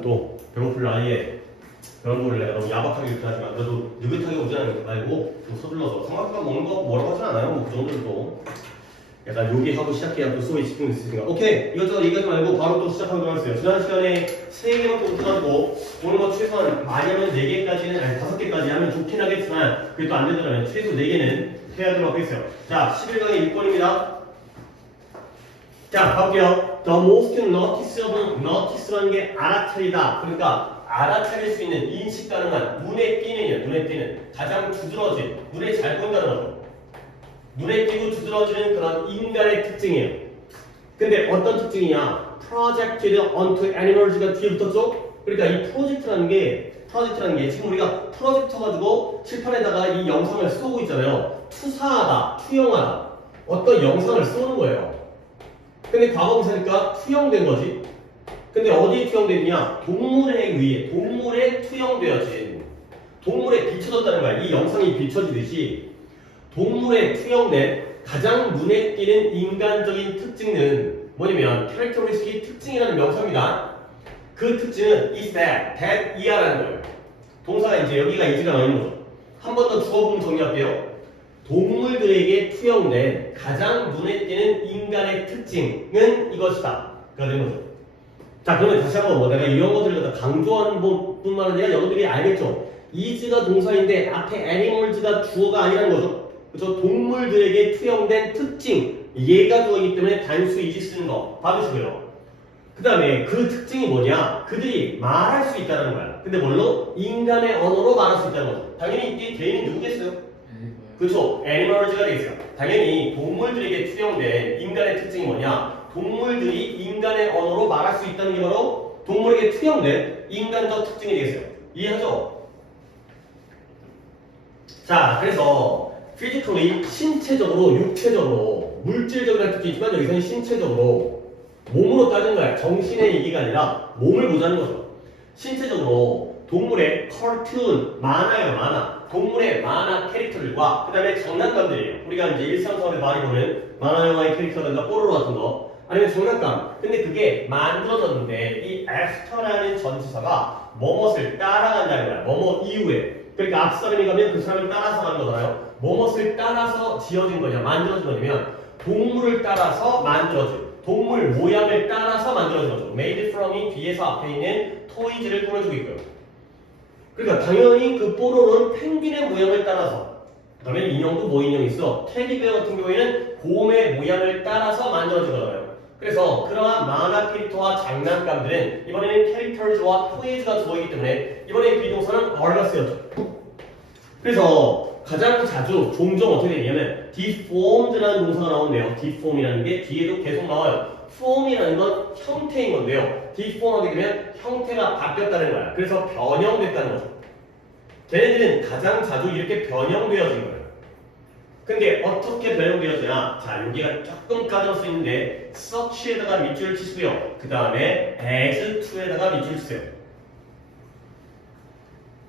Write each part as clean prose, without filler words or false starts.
아침부터 또 배고플 나이에 그런 거를 내가 너무 야박하게 이렇게 하지만 그래도 느긋하게 오지 말고 좀 서둘러서 삼각김밥 먹는 거 뭐라고 하진 않아요. 뭐 그 정도는 또 약간 요기하고 시작해야 또 수업에 집중이 있으니까 오케이 이것저것 얘기하지 말고 바로 또 시작하도록 하겠어요. 지난 시간에 3개밖에 못해가지고 오늘 거 최소한 많이 하면 4개까지는 아니 5개까지 하면 좋긴 하겠지만 그게 또 안 되더라면 최소 4개는 해야 되도록 하겠어요. 자 11강의 6번입니다. 자 가볼게요. The most notice라는 게 알아차리다. 그러니까 알아차릴 수 있는 인식 가능한 눈에 띄는요. 눈에 띄는 가장 두드러진 눈에 잘 보인다는 거죠. 눈에 띄고 두드러지는 그런 인간의 특징이에요. 근데 어떤 특징이냐? Projected onto animals가 뒤에 붙었죠? 그러니까 이 프로젝트라는 게 지금 우리가 프로젝터 가지고 칠판에다가 이 영상을 쏘고 있잖아요. 투사하다, 투영하다. 어떤 영상을 쏘는 거예요. 근데 과거분사니까 투영된 거지. 근데 어디에 투영됐냐? 동물에 의해, 동물에 투영되어진, 동물에 비춰졌다는 거야. 이 영상이 비춰지듯이 동물에 투영된 가장 눈에 띄는 인간적인 특징은 뭐냐면 characteristic 특징이라는 명사입니다. 그 특징은 is that 이하라는 거예요. 동사가 이제 여기가 is가 나와 있는 거죠. 한 번 더 주어보면 정리할게요. 동물들에게 투영된 가장 눈에 띄는 인간의 특징은 이것이다. 가 되는 거죠. 자 그러면 다시 한번 내가 이런 것들을 갖다 강조하는 뿐만 아니라 여러분들이 알겠죠? is가 동사인데 앞에 animals가 주어가 아니라는 거죠. 그래서 동물들에게 투영된 특징 얘가 주어이기 때문에 단수 is 쓰는 거 봐주시고요. 그 다음에 그 특징이 뭐냐? 그들이 말할 수 있다는 거야. 근데 뭘로? 인간의 언어로 말할 수 있다는 거죠. 당연히 이게 개인이 누구겠어요? 그렇죠. 애니멀즈가 되겠어요. 당연히 동물들에게 투영된 인간의 특징이 뭐냐? 동물들이 인간의 언어로 말할 수 있다는 게 바로 동물에게 투영된 인간적 특징이 되겠어요. 이해하죠? 자, 그래서 physically 신체적으로, 육체적으로, 물질적이라는 특징이 있지만 여기서는 신체적으로 몸으로 따진 거야. 정신의 얘기가 아니라 몸을 보자는 거죠. 신체적으로 동물의 cartoon, 만화예요, 만화. 동물의 만화 캐릭터들과 그 다음에 장난감들이에요. 우리가 이제 일상생활에 많이 보는 만화 영화의 캐릭터들과 뽀로로 같은 거 아니면 장난감. 근데 그게 만들어졌는데 이 after라는 전치사가 뭐뭇을 따라간다는 거야. 뭐뭐 이후에. 그러니까 앞 사람이 가면 그 사람을 따라서 가는 거잖아요. 뭐뭇을 따라서 지어진 거냐, 만들어진 거냐면 동물을 따라서 만들어진, 동물 모양을 따라서 만들어진 거죠. made from이 뒤에서 앞에 있는 toys를 꾸며주고 있고요. 그러니까 당연히 그 뽀로로는 펭귄의 모양을 따라서, 그 다음에 인형도 뭐 인형이 있어? 테디베어 같은 경우에는 곰의 모양을 따라서 만들어진 거잖아요. 그래서 그러한 만화 캐릭터와 장난감들은 이번에는 캐릭터즈와 토이즈가 들어있기 때문에 이번에 비동사는 are가 쓰였죠. 그래서 가장 자주 종종 어떻게 되냐면 deformed라는 동사가 나오는데요. deform이라는 게 뒤에도 계속 나와요. form이라는 건 형태인 건데요. deform하게 되면 형태가 바뀌었다는 거야. 그래서 변형됐다는 거죠. 걔네들은 가장 자주 이렇게 변형되어진 거예요. 근데 어떻게 변형되어지냐? 자, 여기가 조금 까질 수 있는데 such에다가 밑줄을 치시고요. 그 다음에 as to에다가 밑줄을 치세요.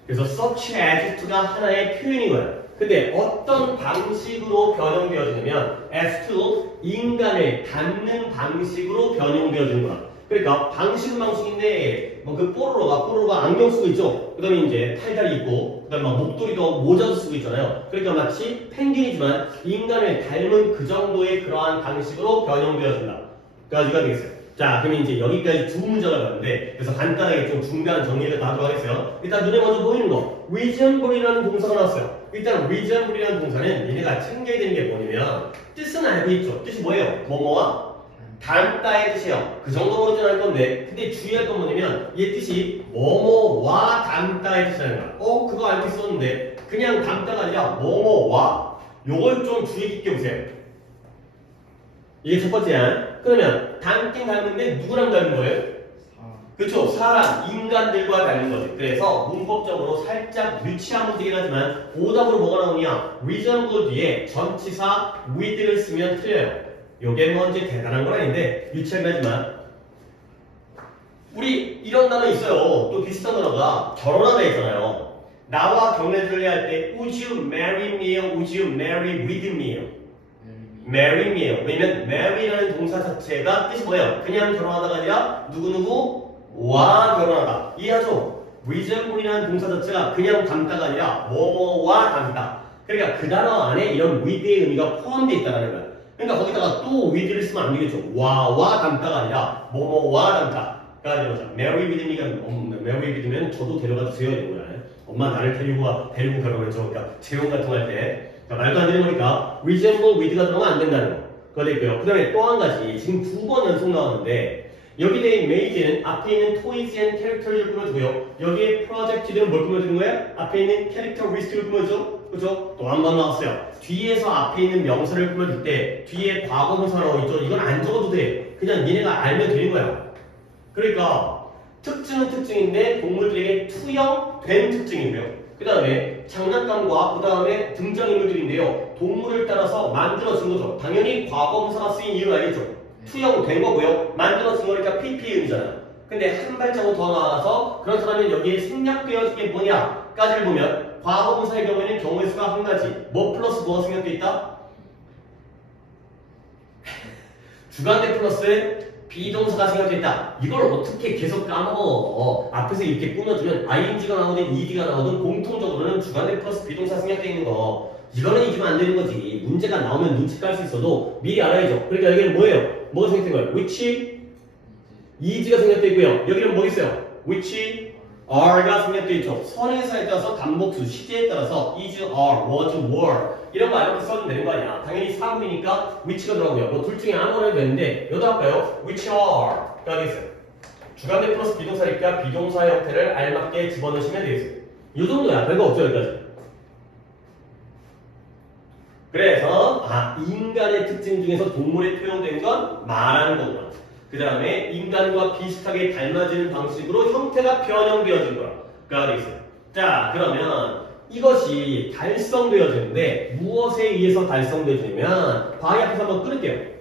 그래서 such as to가 하나의 표현인 거예요. 근데 어떤 방식으로 변형되어지냐면 as to 인간을 닮는 방식으로 변형되어지는 거야. 그러니까 방식은 방식인데 뭐 그 뽀로로가 안경 쓰고 있죠. 그 다음에 이제 팔다리 있고 그 다음에 막 목도리도 모자도 쓰고 있잖아요. 그러니까 마치 펭귄이지만 인간을 닮은 그 정도의 그러한 방식으로 변형되어진다. 까지가 되겠어요. 자, 그러면 이제 여기까지 두 문제가 나왔는데 그래서 간단하게 좀 중간 정리를 다 하도록 하겠어요. 일단 눈에 먼저 보이는 거 resemble이라는 동사가 나왔어요. 일단 resemble이라는 동사는 얘네가 챙겨야 되는 게 뭐냐면 뜻은 알고 있죠. 뜻이 뭐예요? 뭐뭐와 닮다의 뜻이에요. 그 정도 모르진 않을 건데 근데 주의할 건 뭐냐면 얘 뜻이 뭐뭐와 닮다의 뜻이라는 거야. 그거 알고 있었는데 그냥 닮다가 아니라 뭐뭐와 요걸 좀 주의 깊게 보세요. 이게 첫 번째야. 그러면 닮긴 닮은데 누구랑 닮은 거예요? 그렇죠. 사람, 인간들과 닮은 거지. 그래서 문법적으로 살짝 유치한 문제긴 하지만 오답으로 뭐가 나오냐? resemble 뒤에 전치사 with를 쓰면 틀려요. 요게 뭔지 대단한 건 아닌데 유치하긴 하지만 우리 이런 단어 있어요. 또 비슷한 단어가 결혼하다 있잖아요. 나와 경례를 할 때 would you marry me? Would you marry with me? marry me예요. 왜냐면 marry라는 동사 자체가 뜻이 뭐예요? 그냥 결혼하다가 아니라 누구누구 와 결혼하다. 이해하죠? resemble이라는 동사 자체가 그냥 닮다가 아니라 뭐뭐와 닮다. 그러니까 그 단어 안에 이런 with의 의미가 포함되어 있다는 거야. 그러니까 거기다가 또 with를 쓰면 안 되겠죠. 와와 닮다가 아니라 뭐뭐와 닮다가 되는 거죠. marry with me가 marry with면 저도 데려가 주세요 이런 거야. 엄마 나를 데리고 가라면서 그러니까 재혼 같은 거 할 때 말도 안 되는 거니까 resemble with가 들어가면 안 된다는 거. 그거 됐고요. 그 다음에 또 한 가지 지금 2번 연속 나왔는데 여기 에 made는 앞에 있는 toys and characters를 꾸며주고요. 여기에 project들은 뭘 꾸며주는 거야? 앞에 있는 characteristic을 꾸며줘. 그죠? 또 한 번 나왔어요. 뒤에서 앞에 있는 명사를 꾸며줄 때 뒤에 과거분사 나와있죠? 이건 안 적어도 돼. 그냥 니네가 알면 되는 거야. 그러니까 특징은 특징인데 동물들에게 투영된 특징이고요. 그 다음에 장난감과 그 다음에 등장인물들인데요. 동물을 따라서 만들어진 거죠. 당연히 과거분사가 쓰인 이유는 알겠죠? 투영된 거고요. 만들어진 거니까 PP음이잖아요. 근데 한 발자국 더 나와서 그렇다면 여기에 생략되어진 게 뭐냐까지를 보면 과거분사의 경우에는 경우의 수가 한 가지. 뭐 플러스 뭐가 생략되어 있다? 주관대 플러스 비동사가 생각되어 있다. 이걸 어떻게 계속 까먹어? 앞에서 이렇게 꾸며주면 ing가 나오든 ed가 나오든 공통적으로는 주관대 플러스 비동사 생략되어 있는 거. 이거는 잊으면 안 되는 거지. 문제가 나오면 눈치 깔 수 있어도 미리 알아야죠. 그러니까 여기는 뭐예요? 뭐가 생략된 거예요? which, is가 생략되어 있고요. 여기는 뭐 있어요? which, are가 생략되어 있죠. 선행사에 따라서 단복수, 시제에 따라서 is, are, was, were 이런 거 이렇게 써도 되는 거 아니야. 당연히 사물이니까 which가 들어가고요. 뭐 둘 중에 아무거나 해도 되는데 여기다 할까요? which are가 되겠어요. 주관대 플러스 비동사니까 비동사 형태를 알맞게 집어넣으시면 되겠어요. 이 정도야. 별거 없죠 여기까지. 그래서 인간의 특징 중에서 동물에 표현된 건 말하는 거구나. 그 다음에 인간과 비슷하게 닮아지는 방식으로 형태가 변형되어진 거가 되겠어요. 자 그러면 이것이 달성되어지는데 무엇에 의해서 달성되어지냐면 바위 앞에서 한번 끊을게요.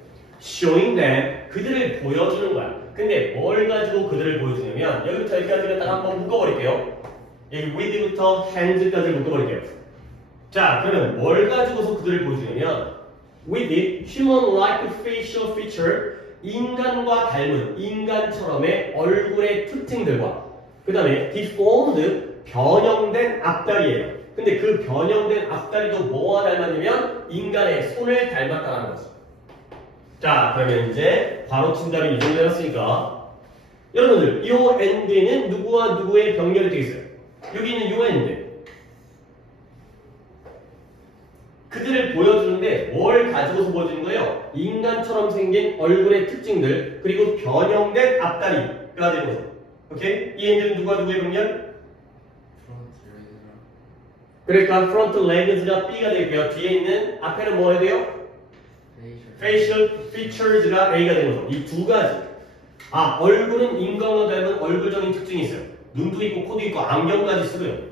showing them 그들을 보여주는 거야. 근데 뭘 가지고 그들을 보여주냐면 여기부터 여기까지를 딱 한번 묶어버릴게요. 여기 with부터 hand까지 묶어버릴게요. 자, 그러면 뭘 가지고서 그들을 보여주냐면 with it, human-like facial feature 인간과 닮은 인간처럼의 얼굴의 특징들과 그 다음에 deformed 변형된 앞다리예요. 근데 그 변형된 앞다리도 뭐와 닮았냐면 인간의 손을 닮았다는 거죠. 자, 그러면 이제 바로 친답이 이 정도 해놨으니까 여러분들 이 and는 누구와 누구의 병렬이 되겠어요? 여기 있는 이 and 그들을 보여주는데 뭘 가지고서 보여주는 거예요? 인간처럼 생긴 얼굴의 특징들 그리고 변형된 앞다리가 되는 거죠. 오케이? 이 애들은 누가 누구의 병렬? 그러니까 front legs가 B가 되고요. 뒤에 있는 앞에는 뭐 해야 돼요? facial features가 A가 되는 거죠. 이 두 가지. 얼굴은 인간과 닮은 얼굴적인 특징이 있어요. 눈도 있고 코도 있고 안경까지 쓰고요.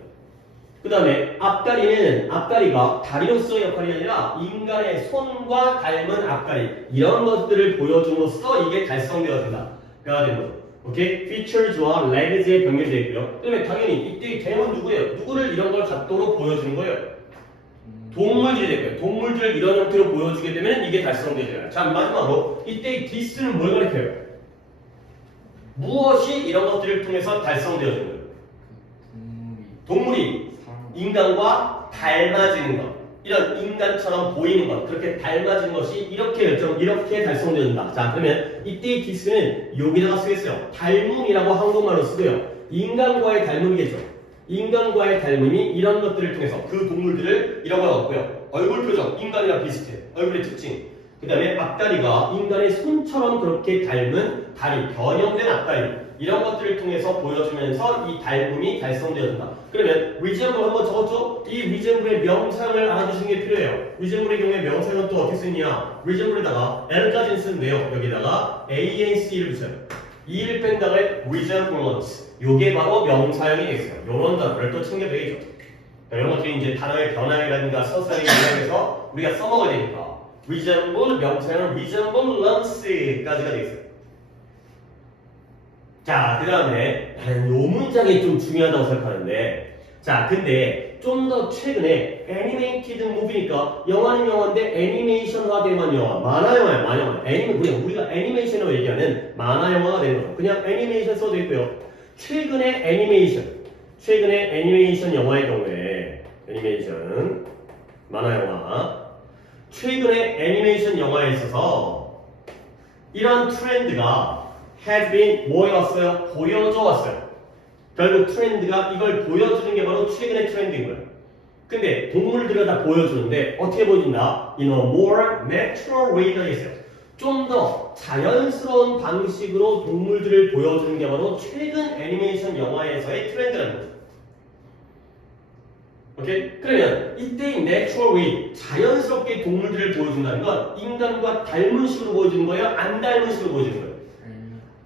그 다음에 앞다리가 다리로서의 역할이 아니라 인간의 손과 닮은 앞다리 이런 것들을 보여줌으로써 이게 달성되어진다 가 되는 거죠. 오케이? features와 legs의 병렬이 되고요. 그 다음에 당연히 이때 대형은 누구예요? 누구를 이런 걸 각도로 보여주는 거예요? 동물들이 되고요. 동물들을 이런 형태로 보여주게 되면 이게 달성되잖아요. 자 마지막으로 이때 this는 뭘 가리켜요? 무엇이 이런 것들을 통해서 달성되어지는 거예요? 동물이 인간과 닮아지는 것, 이런 인간처럼 보이는 것, 그렇게 닮아지는 것이 이렇게 달성되어진다. 자, 그러면 이때의 this는 여기다가 쓰겠어요. 닮음이라고 한국말로 쓰고요. 인간과의 닮음이겠죠. 인간과의 닮음이 이런 것들을 통해서 그 동물들을 이런 걸 얻고요. 얼굴 표정, 인간이랑 비슷해. 얼굴의 특징. 그 다음에 앞다리가 인간의 손처럼 그렇게 닮은 다리, 변형된 앞다리. 이런 것들을 통해서 보여주면서 이 닮음이 달성되어진다. 그러면 resemble 한번 적었죠? 이 resemble의 명사형을 알아주시는 게 필요해요. resemble의 경우에 명사형은 또 어떻게 쓰느냐? resemble에다가 L까지는 쓰는데요. 여기다가 ANC를 붙여요. E를 뺀 다음에 resemblance. 요게 바로 명사형이 되겠어요. 요런 단어를 또 챙겨드리죠. 이런 것들이 이제 단어의 변화라든가 서사의 변화에서 우리가 써먹어야 되니까 resemble 명사형은 resemblance까지가 되겠어요. 자, 그 다음에 나는 요 문장이 좀 중요하다고 생각하는데 자, 근데 좀 더 최근에 애니메이티드 무비니까 영화는 영화인데 애니메이션화된 영화, 만화 영화야, 만화 영화. 그냥 우리가 애니메이션으로 얘기하는 만화 영화가 되는 거죠. 그냥 애니메이션 써도 있고요. 최근에 애니메이션 영화의 경우에 애니메이션 만화 영화, 최근에 애니메이션 영화에 있어서 이런 트렌드가 had been 뭐였어요? 보여져 왔어요. 결국 트렌드가 이걸 보여주는 게 바로 최근의 트렌드인 거예요. 근데 동물들을 다 보여주는데 어떻게 보여준다? In a more natural way가 있어요. 좀 더 자연스러운 방식으로 동물들을 보여주는 게 바로 최근 애니메이션 영화에서의 트렌드라는 거죠. 오케이? 그러면 이때의 natural way, 자연스럽게 동물들을 보여준다는 건 인간과 닮은 식으로 보여주는 거예요? 안 닮은 식으로 보여주는 거예요?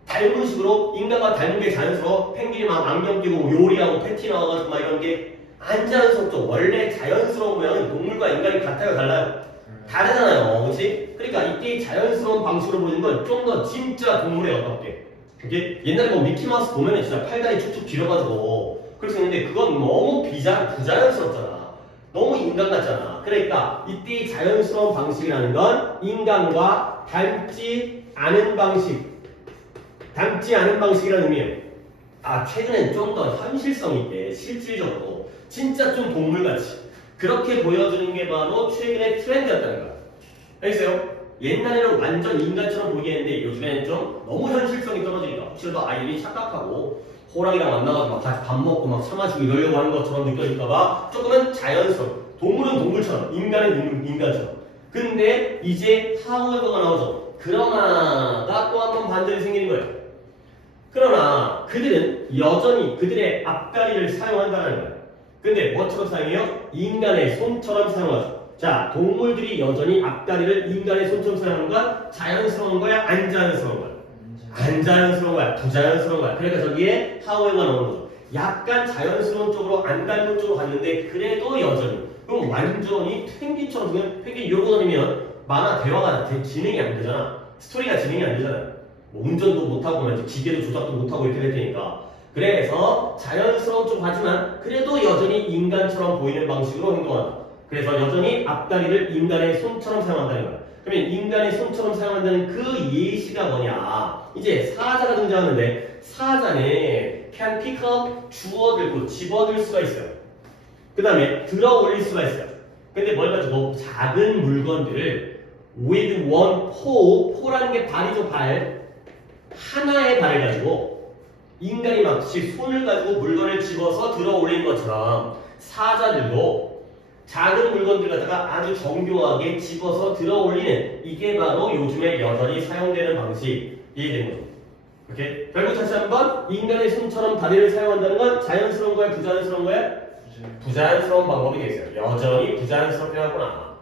닮은 식으로 인간과 닮은 게 자연스러워. 펭귄이 막 안경 끼고 요리하고 패티 나와가지고 막 이런 게 안 자연스럽죠. 원래 자연스러운 모양은 동물과 인간이 같아요, 달라요? 다르잖아요, 그렇지? 그러니까 이때 자연스러운 방식으로 보이는 건 좀 더 진짜 동물에 가깝게. 이게 옛날에 뭐 미키마우스 보면은 진짜 팔다리 쭉쭉 길어가지고 그렇게 했는데 그건 너무 부자연스럽잖아. 너무 인간 같잖아. 그러니까 이때 자연스러운 방식이라는 건 인간과 닮지 않은 방식이라는 의미예요. 최근엔 좀 더 현실성 있게 실질적으로 진짜 좀 동물같이 그렇게 보여주는 게 바로 최근의 트렌드였다는 거야. 알겠어요? 옛날에는 완전 인간처럼 보이게 했는데 요즘에는 좀 너무 현실성이 떨어지니까 혹시라도 아이들이 착각하고 호랑이랑 만나가지고 막 같이 밥 먹고 막 차 마시고 이러려고 하는 것처럼 느껴질까봐 조금은 자연스러워. 동물은 동물처럼, 인간은 인간처럼. 근데 이제 하우에버가 나오죠. 그러나가 또 한 번 반전이 생기는 거예요. 그러나 그들은 여전히 그들의 앞다리를 사용한다는 거예요. 근데 뭐처럼 사용해요? 인간의 손처럼 사용하죠. 자, 동물들이 여전히 앞다리를 인간의 손처럼 사용하는 건 자연스러운 거야? 안 자연스러운 거야? 안 자연스러운 거야? 부자연스러운 거야? 그러니까 저기에 하우에가 나오는 거죠. 약간 자연스러운 쪽으로 안 닮은 쪽으로 갔는데 그래도 여전히 그럼 완전히 펭귄처럼 그냥 펭귄 이러고 다니면 만화 대화가 진행이 안 되잖아. 스토리가 진행이 안 되잖아. 뭐 운전도 못하고 이제 기계도 조작도 못하고 이렇게 될 테니까. 그래서 자연스러운 쪽 하지만 그래도 여전히 인간처럼 보이는 방식으로 행동한다. 그래서 여전히 앞다리를 인간의 손처럼 사용한다는 거야. 그러면 인간의 손처럼 사용한다는 그 예시가 뭐냐? 이제 사자가 등장하는데 사자는 can pick up 주워들고 집어들 수가 있어요. 그 다음에 들어 올릴 수가 있어요. 근데 뭘 가지고 작은 물건들을 with one paw, paw 게 발이죠, 발. 하나의 발을 가지고 인간이 마치 손을 가지고 물건을 집어서 들어 올린 것처럼 사자들도 작은 물건들 갖다가 아주 정교하게 집어서 들어 올리는 이게 바로 요즘에 여전히 사용되는 방식이 되는 거죠. 오케이? 결국 다시 한번 인간의 손처럼 다리를 사용한다는 건 자연스러운 거야, 부자연스러운 거야? 부자연스러운 방법이 되겠어요. 여전히 부자연스럽게 하구나.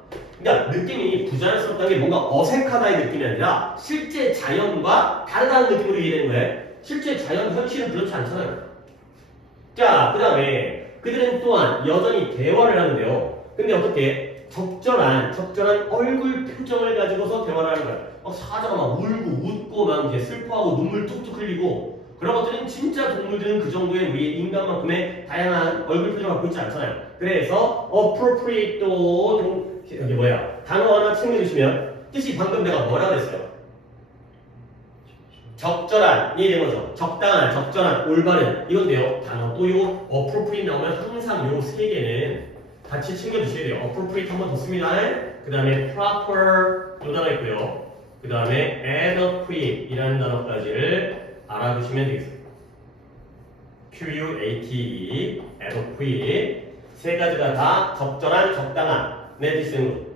그러니까 느낌이 부자연스럽다는 게 뭔가 어색하다의 느낌이 아니라 실제 자연과 다르다는 느낌으로 이해되는 거예요. 실제 자연 현실은 그렇지 않잖아요. 자, 그 다음에 그들은 또한 여전히 대화를 하는데요. 근데 어떻게 적절한 얼굴 표정을 가지고서 대화를 하는 거예요. 사자가 막 울고 웃고 막 이제 슬퍼하고 눈물 뚝뚝 흘리고 그런 것들은 진짜 동물들은 그 정도의 우리 인간만큼의 다양한 얼굴 표정을 갖고 있지 않잖아요. 그래서 appropriate도 여기 단어 하나 챙겨주시면 뜻이 방금 내가 뭐라 그랬어요? 적절한이 되는 거죠. 적당한, 적절한, 올바른 이건데요. 단어 또 요 appropriate 나오면 항상 요 세 개는 같이 챙겨주셔야 돼요. appropriate 한 번 더 씁니다. 그 다음에 proper 요 단어 있고요. 그 다음에 adequate 이라는 단어까지를 알아두시면 되겠습니다. QUATE, adequate 세 가지가 다 적절한, 적당한 네, 뜻이 되는 거죠.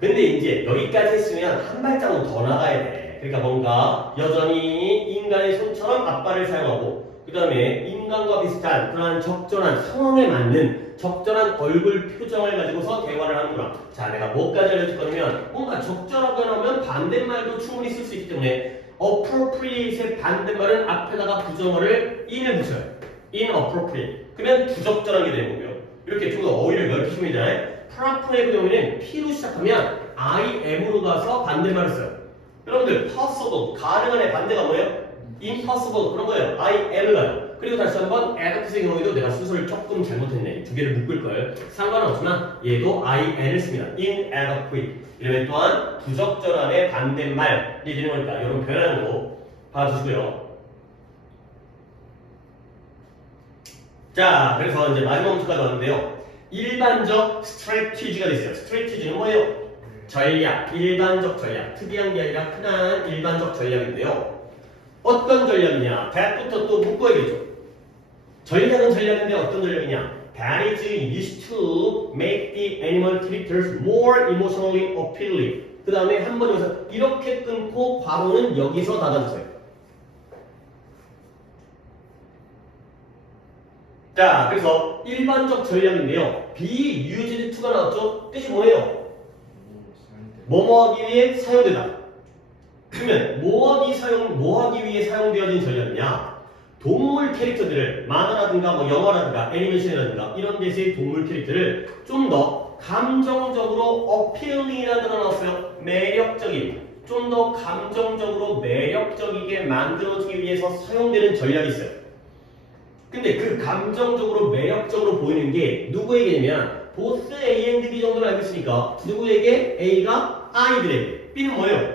근데 이제 여기까지 했으면 한 발자국 더 나가야 돼. 그러니까 뭔가 여전히 인간의 손처럼 앞발을 사용하고 그 다음에 인간과 비슷한 그러한 적절한 상황에 맞는 적절한 얼굴 표정을 가지고서 대화를 하는구나. 자, 내가 뭐까지 알려줄 거냐면 뭔가 적절하게 나오면 반대말도 충분히 쓸 수 있기 때문에 appropriate의 반대말은 앞에다가 부정어를 in을 붙여요. inappropriate. 그러면 부적절한 게 되는 거고요. 이렇게 좀 더 어휘를 넓히시면 되잖아요. proper의 경우에는 P로 시작하면 I, M으로 가서 반대말을 써요. 여러분들 possible, 가능한의 반대가 뭐예요? impossible 그런 거예요. I am을 가요. 그리고 다시 한번 adequate의 경우에도 내가 순서를 조금 잘못했네. 두 개를 묶을 걸. 상관은 없지만 얘도 in을 씁니다. inadequate. 이러면 또한 부적절함의 반대말이 되는 거니까 이런 변하는 거 봐주시고요. 자, 그래서 이제 마지막 문제까지 왔는데요. 일반적 스트래티지가 됐어요. 스트래티지는 뭐예요? 전략, 일반적 전략. 특이한 게 아니라 흔한 일반적 전략인데요. 어떤 전략이냐? that부터 또 묶어야겠죠. 전략은 전략인데 어떤 전략이냐? That is used to make the animal characters more emotionally appealing. 그 다음에 한 번 여기서 이렇게 끊고 괄호는 여기서 닫아주세요. 자, 그래서 일반적 전략인데요. be used to가 나왔죠? 뜻이 뭐예요? 뭐뭐하기 위해 사용되다. 그러면 뭐하기 위해 사용되어진 전략이냐? 동물 캐릭터들을 만화라든가 뭐 영화라든가 애니메이션이라든가 이런 데서의 동물 캐릭터를 좀 더 감정적으로 appealing이라는 단어가 나왔어요. 매력적인. 좀 더 감정적으로 매력적이게 만들어주기 위해서 사용되는 전략이 있어요. 근데 그 감정적으로 매력적으로 보이는 게 누구에게냐면 보스 A and B 정도를 알고 있으니까 누구에게? A가 아이들에게, B는 뭐예요?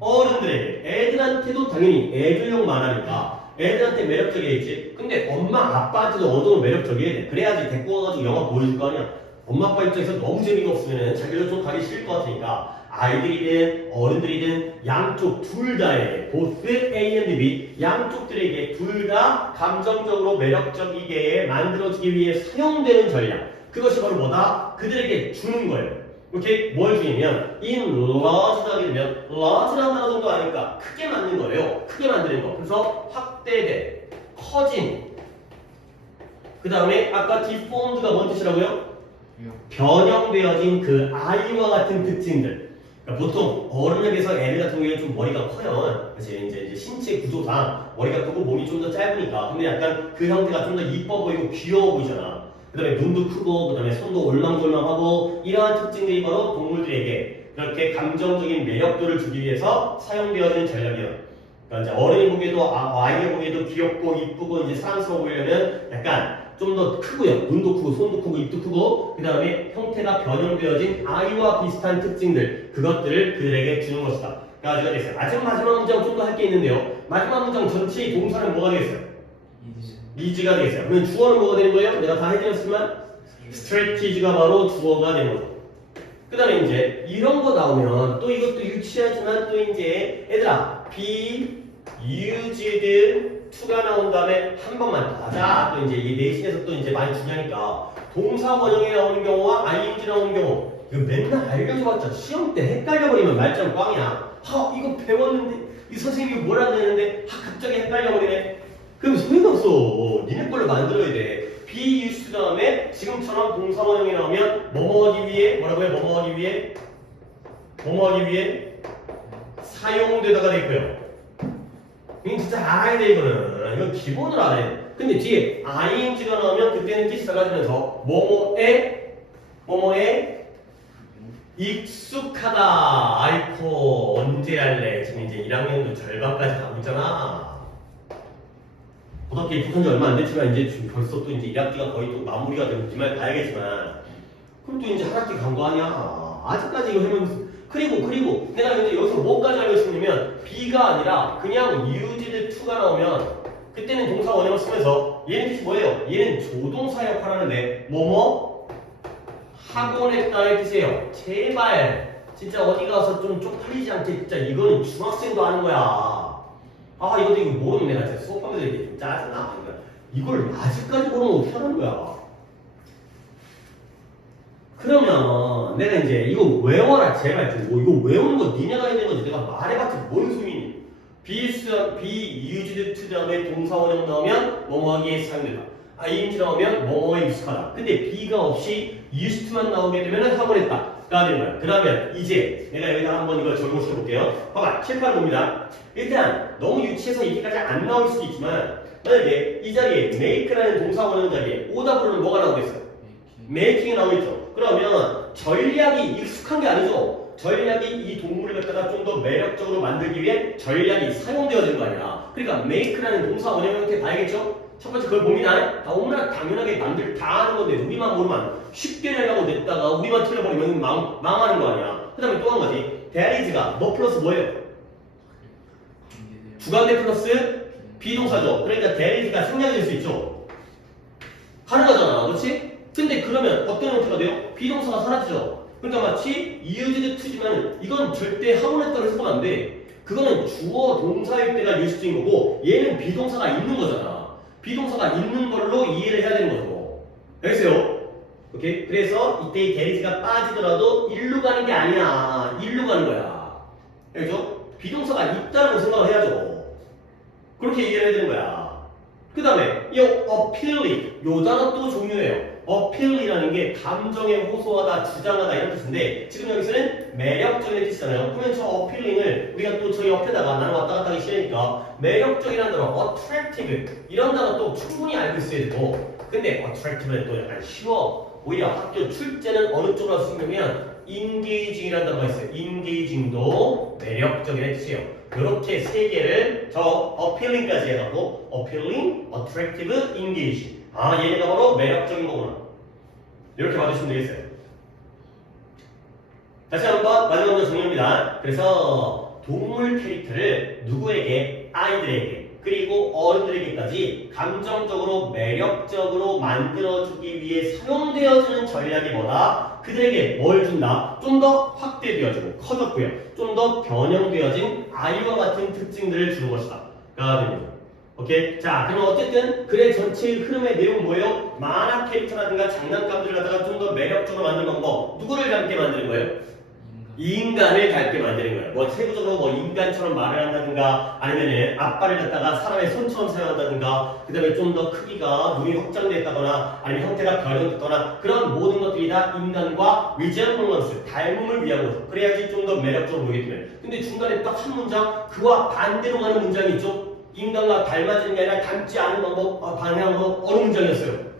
어른들에게. 애들한테도 당연히 애들용 만화니까 애들한테 매력적이겠지. 근데 엄마 아빠한테도 어느 정도 매력적이어야 돼. 그래야지 데리고 와가지고 영화 보여줄 거 아니야. 엄마 아빠 입장에서 너무 재미가 없으면 자기도 좀 가기 싫을 것 같으니까 아이들이든 어른들이든 양쪽 둘 다에게 보스 A and B 양쪽들에게 둘 다 감정적으로 매력적이게 만들어주기 위해 사용되는 전략. 그것이 바로 뭐다? 그들에게 주는 거예요. 오케이? 뭘 주냐면 in large가 하게 되면 large라는 단어 정도 아니까 크게 만든 거예요. 크게 만드는 거. 그래서 확대된, 커진. 그 다음에 아까 deformed가 뭔 뜻이라고요? 변형되어진 그 아이와 같은 특징들. 그러니까 보통 어른에 비해서 애들 같은 경우에는 좀 머리가 커요. 그래서 이제 신체 구조상 머리가 크고 몸이 좀 더 짧으니까. 근데 약간 그 형태가 좀 더 이뻐 보이고 귀여워 보이잖아. 그 다음에 눈도 크고, 그 다음에 손도 올랑졸랑하고, 이러한 특징들이 바로 동물들에게 그렇게 감정적인 매력도를 주기 위해서 사용되어지는 전략이에요. 그러니까 이제 어른이 보기에도, 아이가 보기에도 귀엽고, 이쁘고, 이제 사랑스러워 보이려면 약간 좀 더 크고요. 눈도 크고, 손도 크고, 입도 크고, 그 다음에 형태가 변형되어진 아이와 비슷한 특징들, 그것들을 그들에게 주는 것이다. 가지가 됐어요. 마지막 문장 좀 더 할 게 있는데요. 마지막 문장 전체의 동사는 뭐가 되겠어요? 니즈가 되겠어요. 그러면 주어는 뭐가 되는 거예요? 내가 다 해드렸지만 스트래티지가 바로 주어가 되는 거죠. 그 다음에 이제 이런 거 나오면 또 이것도 유치하지만 또 이제 얘들아 be used to가 나온 다음에 한 번만 더 하자. 또 이제 이 내신에서 또 이제 많이 중요하니까 동사 원형이 나오는 경우와 ing 나오는 경우 이거 맨날 알려줘봤자 시험 때 헷갈려버리면 말짱 꽝이야. 이거 배웠는데 이 선생님이 뭐라 그랬는데 갑자기 헷갈려버리네. 그럼 소용이 없어. 니네 걸로 만들어야 돼. be used 다음에 지금처럼 동사 원형이 나오면 뭐뭐하기 위해 뭐라고요? 뭐뭐하기 위해 사용되다가 되고요. 이건 진짜 알아야 돼 이거는. 이건 기본을 알아야 돼. 근데 뒤에 ing가 나오면 그때는 뜻이 달라지면서 뭐뭐에 익숙하다. 아이코 언제 할래? 지금 이제 1학년도 절반까지 가고 있잖아. 고등학교 입학한 지 얼마 안 됐지만 이제 벌써 또 이제 1학기가 거의 또 마무리가 되고 이말 가야겠지만 그럼 또 이제 한 학기 간 거 아니야. 아직까지 이거 하면 그리고 내가 이제 여기서 뭐까지 알고 있으냐면 B가 아니라 그냥 used to가 나오면 그때는 동사 원형을 쓰면서 얘는 뜻이 뭐예요? 얘는 조동사 역할을 하는데 뭐뭐 하곤 했다의 뜻이에요. 제발 진짜 어디 가서 좀 쪽팔리지 않게 진짜 이거는 중학생도 하는 거야. 이것도 이거 모르면 내가 진짜 수업하면서 이게 좀 짜증나. 이걸 아직까지 모르면 어떻게 하는 거야? 그러면 내가 이제 이거 외워라 제발 좀. 이거 외우는 거 니네가 해야 되는 거지. 내가 말해봤자 뭔 소용이니? be used to 다음에 동사 원형 나오면 뭐뭐하기에 사용된다. ing 나오면 뭐뭐에 익숙하다. 근데 be가 없이 used to만 나오게 되면 하곤 했다. 가 되는 거야. 그러면 이제 내가 여기다 한번 이걸 적용시켜 볼게요. 봐봐. 칠판 봅니다. 일단 너무 유치해서 이렇게까지 안 나올 수도 있지만 만약에 이 자리에 make라는 동사 원형 자리에 오답으로는 뭐가 나오겠어요? making이 나오겠죠. 그러면 전략이 익숙한 게 아니죠. 전략이 이 동물을 갖다가 좀 더 매력적으로 만들기 위해 전략이 사용되어진 거 아니야. 그러니까 make라는 동사 원형 형태 봐야겠죠? 첫 번째 그걸 봅니다. 너무나 당연하게 남들 다 하는 건데 우리만 모르면 쉽게 내려고 냈다가 우리만 틀려버리면 망하는 거 아니야. 그 다음에 또 한 가지. there is가 뭐 플러스 뭐예요? 주관대 플러스 비동사죠. 그러니까 there is가 생략이 될 수 있죠. 가능하잖아. 그렇지? 근데 그러면 어떤 형태가 돼요? 비동사가 사라지죠. 그러니까 마치 used to지만 이건 절대 하고 냈다고 해석하면 안 돼. 그거는 주어 동사일 때가 used인 거고 얘는 비동사가 있는 거잖아. 비동사가 있는 걸로 이해를 해야 되는 거죠. 알겠어요? 오케이? 그래서 이때 이 데리즈가 빠지더라도 일로 가는 게 아니야. 일로 가는 거야. 알겠죠? 비동사가 있다고 생각을 해야죠. 그렇게 이해를 해야 되는 거야. 그 다음에 이 appealing 요 단어 또 중요해요. appeal이라는 게 감정에 호소하다, 주장하다 이런 뜻인데 지금 여기서는 매력적인 뜻이잖아요. 그러면 저 appealing을 우리가 또 저희 옆에다가 나는 왔다 갔다 하기 싫으니까 매력적이라는 단어 attractive 이런 단어 또 충분히 알고 있어야 되고 근데 attractive는 또 약간 쉬워. 오히려 학교 출제는 어느 쪽으로 쓰면 engaging이라는 단어가 있어요. engaging도 매력적인 뜻이에요. 이렇게 세 개를 저 appealing까지 해갖고 appealing, attractive, engage 얘네가 바로 매력적인 거구나. 이렇게 봐주시면 되겠어요. 다시 한번 마지막으로 정리합니다. 그래서 동물 캐릭터를 누구에게? 아이들에게 그리고 어른들에게까지 감정적으로 매력적으로 만들어주기 위해 사용되어지는 전략이 뭐다? 그들에게 뭘 준다? 좀 더 확대되어지고 커졌고요. 좀 더 변형되어진 아이와 같은 특징들을 주는 것이다. 가 됩니다. 오케이? 자, 그럼 어쨌든 글의 전체 흐름의 내용은 뭐예요? 만화 캐릭터라든가 장난감들을 갖다가 좀 더 매력적으로 만드는 방법. 누구를 닮게 만드는 거예요? 인간을 닮게 만드는 거예요. 뭐 세부적으로 뭐 인간처럼 말을 한다든가 아니면은 앞발을 갖다가 사람의 손처럼 사용한다든가 그 다음에 좀 더 크기가 눈이 확장됐다거나 아니면 형태가 변형됐거나 그런 모든 것들이 다 인간과 resemblance 닮음을 위한 거죠. 그래야지 좀 더 매력적으로 보이기 때문에. 근데 중간에 딱 한 문장 그와 반대로 가는 문장이 있죠. 인간과 닮아지는 게 아니라 닮지 않은 방법 방향으로 어느 문장이었어요?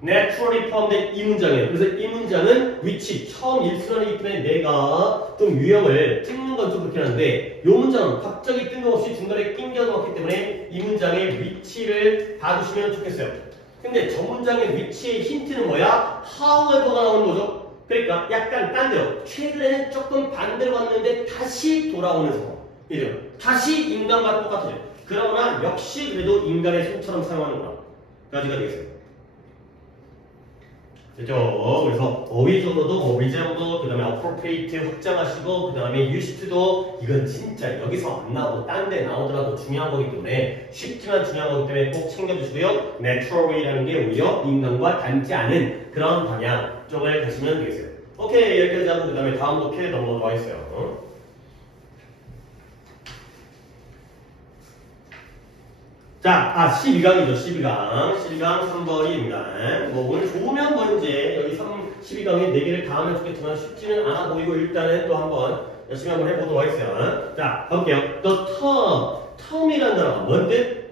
naturally 포함된 이 문장이에요. 그래서 이 문장은 위치 처음 일순환이기 때문에 내가 좀 유형을 찍는 건 좀 그렇긴 한데 이 문장은 갑자기 뜬금없이 중간에 낑겨 넣었기 때문에 이 문장의 위치를 봐주시면 좋겠어요. 근데 저 문장의 위치의 힌트는 뭐야? however가 나오는 거죠. 그러니까 약간 딴 데요. 최근에는 조금 반대로 갔는데 다시 돌아오는 상황. 이죠. 다시 인간과 똑같아요. 그러나 역시 그래도 인간의 손처럼 사용하는 거라. 까지가 되겠어요. 됐죠? 그래서 어휘적으로도 resemble, 그 다음에 appropriate 확장하시고 그 다음에 used도 이건 진짜 여기서 안 나오고 딴 데 나오더라도 중요한 거기 때문에 쉽지만 중요한 거기 때문에 꼭 챙겨주시고요. naturally라는 게 오히려 인간과 닮지 않은 그런 방향 쪽을 가시면 되겠어요. 오케이, 여기까지 하고 그 다음에 다음 독해 넘어가 있어요. 자, 12강이죠. 12강 3번입니다. 뭐 오늘 좋으면 뭐 이제 여기 12강에 4개를 다 하면 좋겠지만 쉽지는 않아 보이고 일단은 또 한번 열심히 한번 해보도록 하겠어요. 자, 가볼게요. The term이라는 단어가 뭔데?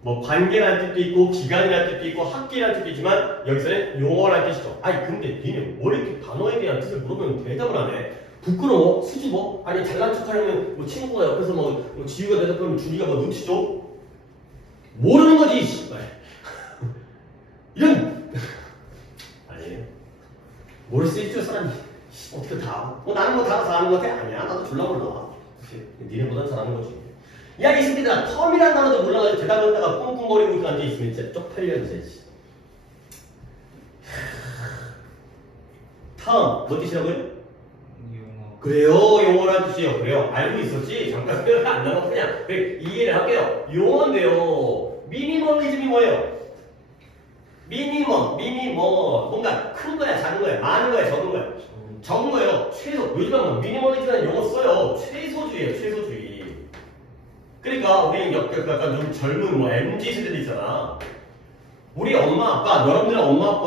뭐 관계라는 뜻도 있고 기간이라는 뜻도 있고 학기라는 뜻도 있지만 여기서는 용어라는 뜻이죠. 아니 근데 니네 뭐 이렇게 단어에 대한 뜻을 물어보면 대답을 안 해? 부끄러워? 수줍어? 아니 잘난 척하려면 뭐 친구가 옆에서 뭐 지우가 대답하면 준이가 뭐 눈치 줘? 모르는 거지 씨발. 이런 아니 모를 수 있죠 사람이. 어떻게 다 나는 뭐 다 잘하는 것 같아? 아니야 나도 졸라 몰라. 니네보단 잘하는 거지. 야 이 새끼들아 텀이라는 단어도 몰라가지고 대답을 했다가 꿍꿍거리고 있고 앉아있으면 진짜 쪽팔려야지. 텀 뭐 뜻이라고요? 그래요, 용어라는 뜻이에요. 그래요. 알고 있었지? 잠깐 생각 안 나고 그냥 이해를 할게요. 용어인데요. 미니멀리즘이 뭐예요? 미니멈, 뭔가 큰 거야, 작은 거야, 많은 거야, 적은 거야? 적은 거예요. 최소. 요즘은 뭐 미니멀리즘이라는 용어 써요. 최소주의예요, 최소주의. 그러니까 우리는 약간 좀 젊은 뭐 MZ 세대들 있잖아. 우리 엄마, 아빠, 여러분들의 엄마, 아빠,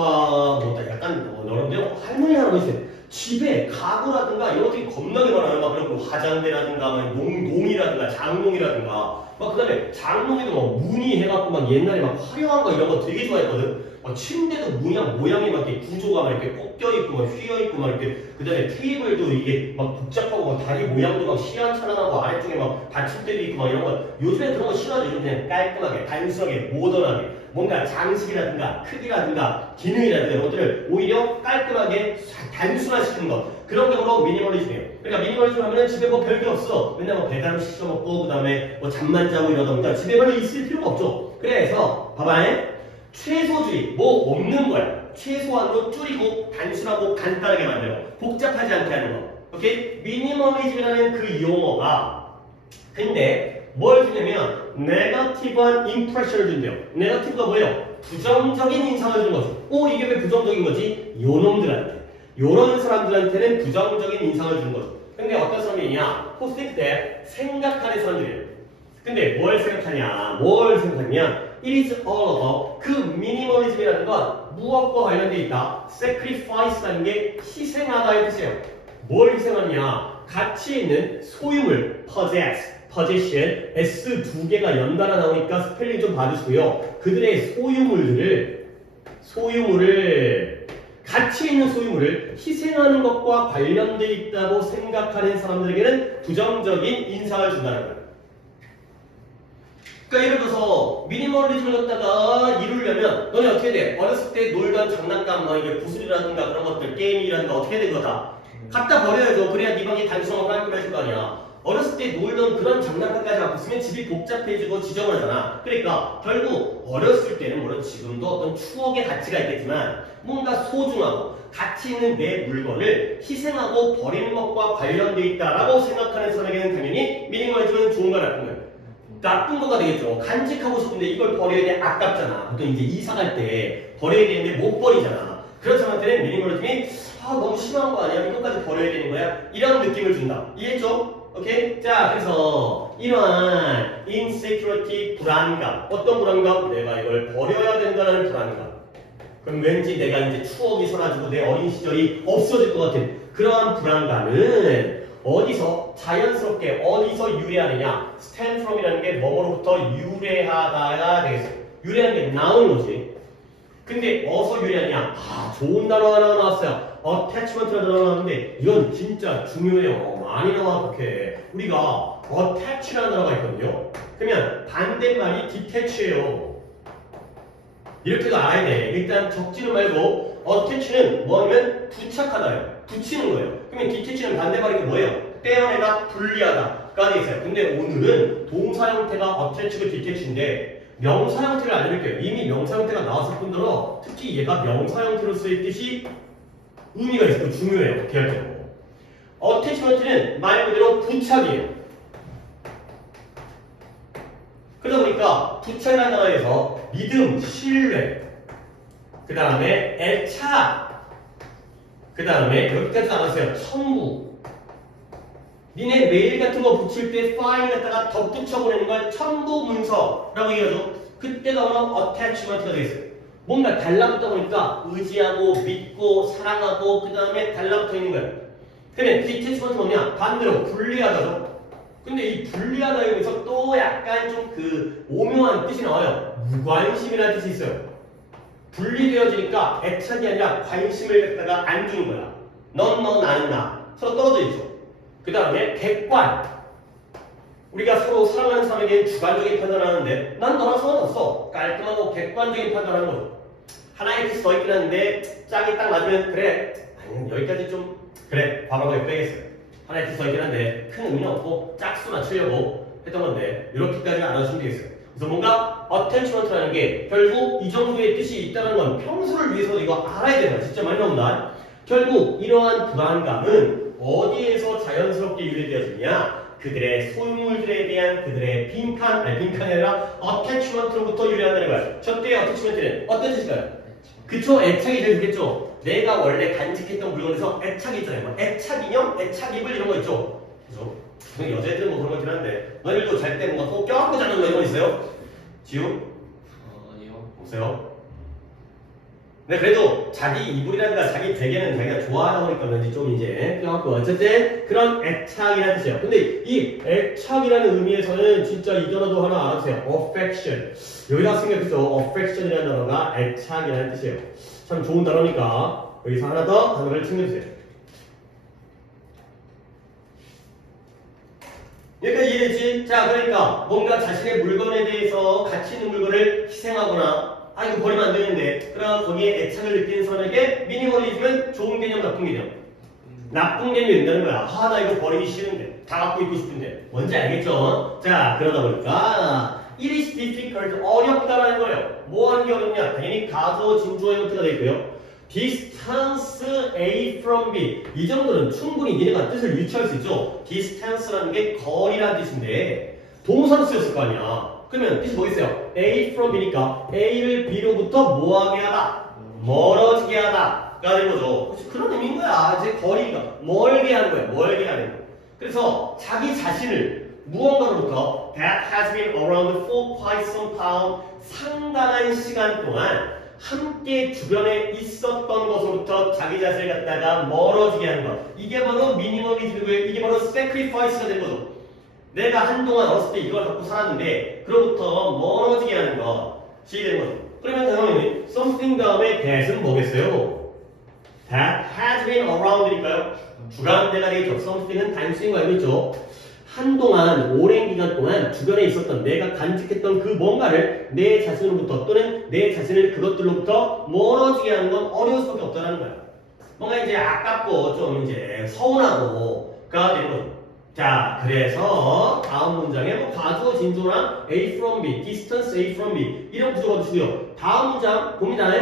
뭐 약간 여러분들 할머니, 할아버지 집에 가구라든가 이런 것들이 겁나게 많아요. 막 그런 화장대라든가 농이라든가 장롱이라든가 막 그다음에 장롱에도 막 무늬 해갖고 막 옛날에 막 화려한 거 이런 거 되게 좋아했거든. 침대도 모양이 막 이렇게 구조가 막 이렇게 꺾여 있고 막 휘어 있고 막 이렇게 그다음에 테이블도 이게 막 복잡하고 막 다리 모양도 막 시원찮아하고 아래쪽에 막 받침대도 있고 막 이런 거 요즘에 그런 거 싫어하죠. 요즘 그냥 깔끔하게 단순하게 모던하게 뭔가 장식이라든가 크기라든가 기능이라든가 이런 것들을 오히려 깔끔하게 단순화시키는 것 그런 게 바로 미니멀리즘이에요. 그러니까 미니멀리즘 하면은 집에 뭐 별게 없어. 맨날 뭐 배달 시켜 먹고 그다음에 뭐 잠만 자고 이러던가 집에 별로 있을 필요가 없죠. 그래서 봐봐요. 최소주의 뭐 없는 거야. 최소한으로 줄이고 단순하고 간단하게 만들어 복잡하지 않게 하는 거. 오케이? 미니멀리즘이라는 그 용어가 근데 뭘 주냐면 네거티브한 임프레션을 준대요. 네거티브가 뭐예요? 부정적인 인상을 주는 거죠. 이게 왜 부정적인 거지? 요놈들한테 요런 사람들한테는 부정적인 인상을 주는 거죠. 근데 어떤 사람이냐? Who think that 생각하는 사람들이에요. 근데 뭘 생각하냐? It is all about 그 미니멀리즘이라는 건 무엇과 관련돼 있다? Sacrifice라는 게 희생하다의 뜻이에요. 뭘 희생하냐? 가치 있는 소유물, possession, S 두 개가 연달아 나오니까 스펠링 좀 봐주시고요. 그들의 소유물을 가치 있는 소유물을 희생하는 것과 관련돼 있다고 생각하는 사람들에게는 부정적인 인상을 준다는 거예요. 그러니까 예를 들어서 미니멀리즘을 갖다가 이루려면 너네 어떻게 돼? 어렸을 때 놀던 장난감 뭐 이게 구슬이라든가 그런 것들 게임이라든가 어떻게 된 거다? 갖다 버려야죠. 그래야 네 방이 단순하고 깔끔해질 거 아니야. 어렸을 때 놀던 그런 장난감까지 갖고 있으면 집이 복잡해지고 지저분하잖아. 그러니까 결국 어렸을 때는 물론 지금도 어떤 추억의 가치가 있겠지만 뭔가 소중하고 가치 있는 내 물건을 희생하고 버리는 것과 관련돼 있다라고 생각하는 사람에게는 당연히 미니멀리즘은 좋은 거 나쁜 거예요. 나쁜 거가 되겠죠. 간직하고 싶은데 이걸 버려야 돼 아깝잖아. 보통 이제 이사 갈 때 버려야 되는데 못 버리잖아. 그런 사람한테는 미니멀리즘이 너무 심한 거 아니야? 이것까지 버려야 되는 거야? 이런 느낌을 준다. 이해했죠? 오케이? 자, 그래서 이러한 insecurity 불안감. 어떤 불안감? 내가 이걸 버려야 된다는 불안감. 그럼 왠지 내가 이제 추억이 사라지고 내 어린 시절이 없어질 것 같은 그러한 불안감은 어디서 자연스럽게 어디서 유래하느냐? stem from이라는 게 뭐로부터 유래하다가 되겠어요. 유래하는 게 나오는 거지. 근데 어디서 유래하느냐? 좋은 단어 하나 나왔어요. attachment라는 단어 나왔는데 이건 진짜 중요해요. 많이 나와 그렇게. 우리가 attach라는 단어가 있거든요. 그러면 반대말이 detach예요. 이렇게도 알아야 돼. 일단 적지는 말고 attach는 뭐냐면 부착하다예요. 붙이는 거예요. 그러면 detach는 반대말이 뭐예요? 떼어내다, 분리하다가 돼 있어요. 근데 오늘은 동사 형태가 attach고 detach인데 명사 형태를 알려드릴게요. 이미 명사 형태가 나왔을 뿐더러 특히 얘가 명사 형태로 쓰일 뜻이 의미가 있고 중요해요. 계열적으로. attachment는 말 그대로 부착이에요. 그러다 보니까 부착이라는 단어에서 믿음, 신뢰, 그 다음에 애착, 그 다음에 여기까지 나왔어요. 첨부. 니네 메일 같은 거 붙일 때 파일 갖다가 덧붙여 보내는 걸 첨부 문서라고 얘기하죠. 그때가 바로 attachment가 되겠어요. 뭔가 달라붙다 보니까 의지하고 믿고 사랑하고 그 다음에 달라붙어 있는 거예요. 그러면 detachment 뭐냐? 반대로 분리하다죠. 근데 이 분리하다에 의해서 또 약간 좀 그 오묘한 뜻이 나와요. 무관심이라는 뜻이 있어요. 분리되어지니까 애착이 아니라 관심을 갖다가 안 주는 거야. 넌 너, 나는 나. 서로 떨어져 있죠. 그 다음에 객관. 우리가 서로 사랑하는 사람에게 주관적인 판단을 하는데 난 너랑 상관없어. 깔끔하고 객관적인 판단을 하는 거죠. 하나의 뜻이 더 있긴 한데 짝이 딱 맞으면 그래. 아니 여기까지 좀 그래. 과감하게 빼겠어요. 하나의 뜻이 더 있긴 한데 큰 의미는 없고 짝수 맞추려고 했던 건데 이렇게까지 알아주시면 되겠어요. 그래서 뭔가 attachment라는 게 결국 이 정도의 뜻이 있다는 건 평소를 위해서 이거 알아야 되는 거야. 진짜 많이 나온다. 결국 이러한 불안감은 어디에서 자연스럽게 유래되어지냐? 그들의 소유물들에 대한 그들의 빈칸이 아니라 attachment로부터 유래한다는 거야. 저때의 attachment는 어떤 뜻일까요? 그쵸? 애착이 되겠죠? 내가 원래 간직했던 물건에서 애착이 있잖아요. 뭐 애착 인형, 애착 이불 이런 거 있죠? 그죠? 여자애들은 뭐 그런 거 있긴 한데 너희들도 잘 때 뭔가 꼭 껴안고 자는 거 이런 거 있어요? 지우? 아니요. 없어요? 근데 그래도 자기 이불이라든가 자기 베개는 자기가 좋아하다 보니까 왠지 좀 이제 껴갖고 어쨌든 그런 애착이라는 뜻이에요. 근데 이 애착이라는 의미에서는 진짜 이 단어도 하나 알아주세요. affection. 여기다 생각했죠. affection이라는 단어가 애착이라는 뜻이에요. 참 좋은 단어니까 여기서 하나 더 단어를 챙겨주세요. 여기까지 이해됐지? 자, 그러니까 뭔가 자신의 물건에 대해서 가치 있는 물건을 희생하거나 아 이거 버리면 안 되는데 그러나 거기에 애착을 느끼는 사람에게 미니멀리즘은 좋은 개념, 나쁜 개념? 나쁜 개념이 된다는 거야. 아, 나 이거 버리기 싫은데 다 갖고 있고 싶은데 뭔지 알겠죠? 자, 그러다 보니까 it is difficult, 어렵다라는 거예요. 뭐 하는 게 어렵냐? 당연히 가주어, 진주어 형태가 되고요. distance A from B 이 정도는 충분히 니네가 뜻을 유추할 수 있죠. distance라는 게 거리라는 뜻인데 동사로 쓰였을 거 아니야. 그러면 뜻이 뭐겠어요? A from B니까 A를 B로부터 뭐하게 하다? 멀어지게 하다가 되는 거죠. 그런 의미인 거야. 이제 거리가 멀게 하는 거야. 멀게 하는 거. 그래서 자기 자신을 무언가로부터 that has been around for quite some time 상당한 시간 동안 함께 주변에 있었던 것으로부터 자기 자신을 갖다가 멀어지게 하는 것. 이게 바로 미니멀리즘이고요. 이게 바로 sacrifice가 된 거죠. 내가 한동안 어렸을 때 이걸 갖고 살았는데 그로부터 멀어지게 하는 것이 되는 거죠. 그러면 당연히 something 다음에 that은 뭐겠어요? that has been around니까요. 주관대가 되겠죠. something은 단수인 거 알고 있죠? 한동안 오랜 기간 동안 주변에 있었던 내가 간직했던 그 뭔가를 내 자신으로부터 또는 내 자신을 그것들로부터 멀어지게 하는 건 어려울 수밖에 없다는 거야. 뭔가 이제 아깝고 좀 이제 서운하고가 되는 거죠. 자, 그래서 다음 문장에 뭐 가주어 진주어랑 A from B, distance A from B 이런 구조가 주고요. 다음 문장 봅니다.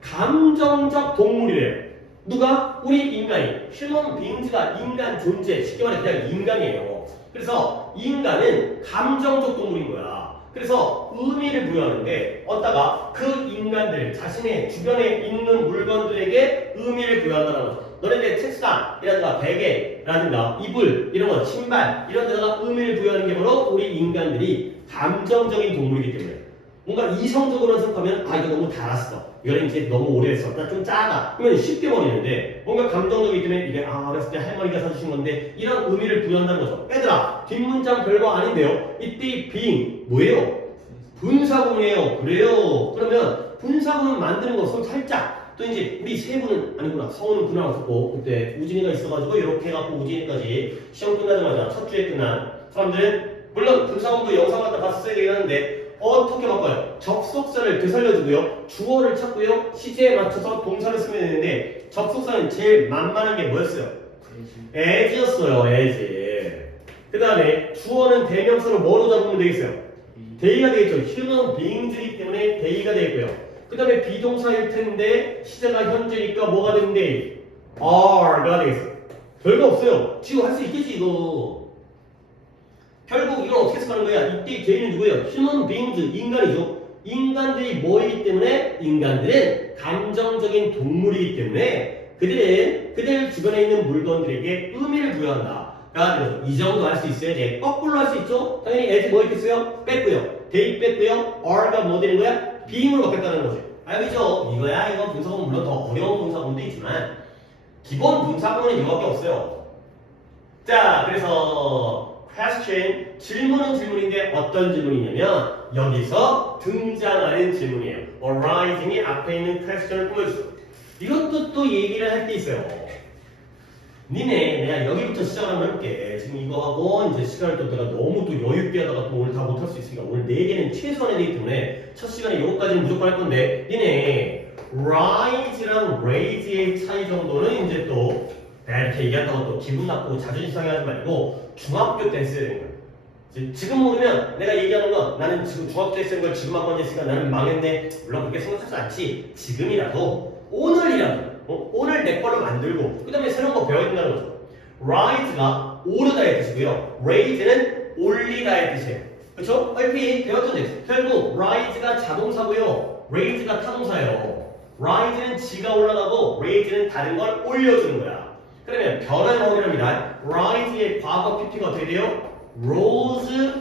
감정적 동물이래요. 누가? 우리 인간이. human beings가 인간 존재, 쉽게 말해 그냥 인간이에요. 그래서 인간은 감정적 동물인 거야. 그래서 의미를 부여하는데 어디다가 그 인간들 자신의 주변에 있는 물건들에게 의미를 부여한다는 거죠. 너네들 책상이라든가 베개라든가 이불 이런 거 신발 이런 데다가 의미를 부여하는 게 바로 우리 인간들이 감정적인 동물이기 때문에 뭔가 이성적으로 생각하면 아 이거 너무 달았어 이거는 이제 너무 오래 했어 나 좀 짜다 그러면 쉽게 버리는데 뭔가 감정적이기 때문에 이게 아 어렸을 때 할머니가 사주신 건데 이런 의미를 부여한다는 거죠. 얘들아 뒷문장 별거 아닌데요. 이때 being 뭐예요? 분사구문이에요. 그래요. 그러면 분사구문 만드는 거 손 살짝 또 이제 우리 세 분은 아니구나 성우는 그날 없었고 그때 우진이가 있어가지고 이렇게 해갖고 우진이까지 시험 끝나자마자 첫 주에 끝난 사람들은 물론 분사구문도 영상 갖다 봤어야 되긴 하는데 어떻게 바꿔요? 접속사를 되살려주고요 주어를 찾고요 시제에 맞춰서 동사를 쓰면 되는데 접속사는 제일 만만한 게 뭐였어요? as였어요. as. 그 다음에 주어는 대명사로 뭐로 잡으면 되겠어요? they가 되겠죠. human beings이기 때문에 they가 되겠고요. 그 다음에 비동사일 텐데 시제가 현재니까 뭐가 되면 돼? are가 되겠어. 별거 없어요. 지금 할 수 있겠지 이거. 결국 이걸 어떻게 해석하는 거야? 이때 걔는 누구예요? human beings, 인간이죠. 인간들이 뭐이기 때문에? 인간들은 감정적인 동물이기 때문에 그들 주변에 있는 물건들에게 의미를 부여한다. 그래서 이 정도 할 수 있어야 돼. 거꾸로 할 수 있죠? 당연히 as 뭐 있겠어요? 뺐고요. they 뺐고요. are가 뭐 되는 거야? being으로 바뀌었다는 거지. 알겠죠? 이거야. 이건 분사구문 물론 더 어려운 분사구문도 있지만 기본 분사구문은 이거밖에 없어요. 자, 그래서 question 질문은 질문인데 어떤 질문이냐면 여기서 등장하는 질문이에요. arising이 앞에 있는 question을 꾸며주죠. 이것도 또 얘기를 할 게 있어요. 니네 내가 여기부터 시작을 한번 해볼게. 지금 이거 하고 이제 시간을 또 내가 너무 또 여유있게 하다가 또 오늘 다 못할 수 있으니까 오늘 4개는 최소한에 되기 때문에 첫 시간에 이거까지는 무조건 할 건데 니네 rise랑 raise의 차이 정도는 이제 또 내가 이렇게 얘기한다고 또 기분 나쁘고 자존심 상해하지 말고 중학교 때 했어야 되는 거야. 지금 모르면 내가 얘기하는 건 나는 지금 중학교 때 쓰는 걸 지금 한 번 했으니까 나는 망했네. 물론 그렇게 생각하지 않지. 지금이라도 오늘이라도 오늘 내 거를 만들고 그 다음에 새로운 거 배워야 된다는 거죠. rise가 오르다의 뜻이고요. raise는 올리다의 뜻이에요. 그렇죠? 얼핏 배웠던데 결국 rise가 자동사고요. raise가 타동사예요. rise는 지가 올라가고 raise는 다른 걸 올려주는 거야. 그러면 변화의 어휘랍니다. rise의 과거 PP가 어떻게 돼요? rose,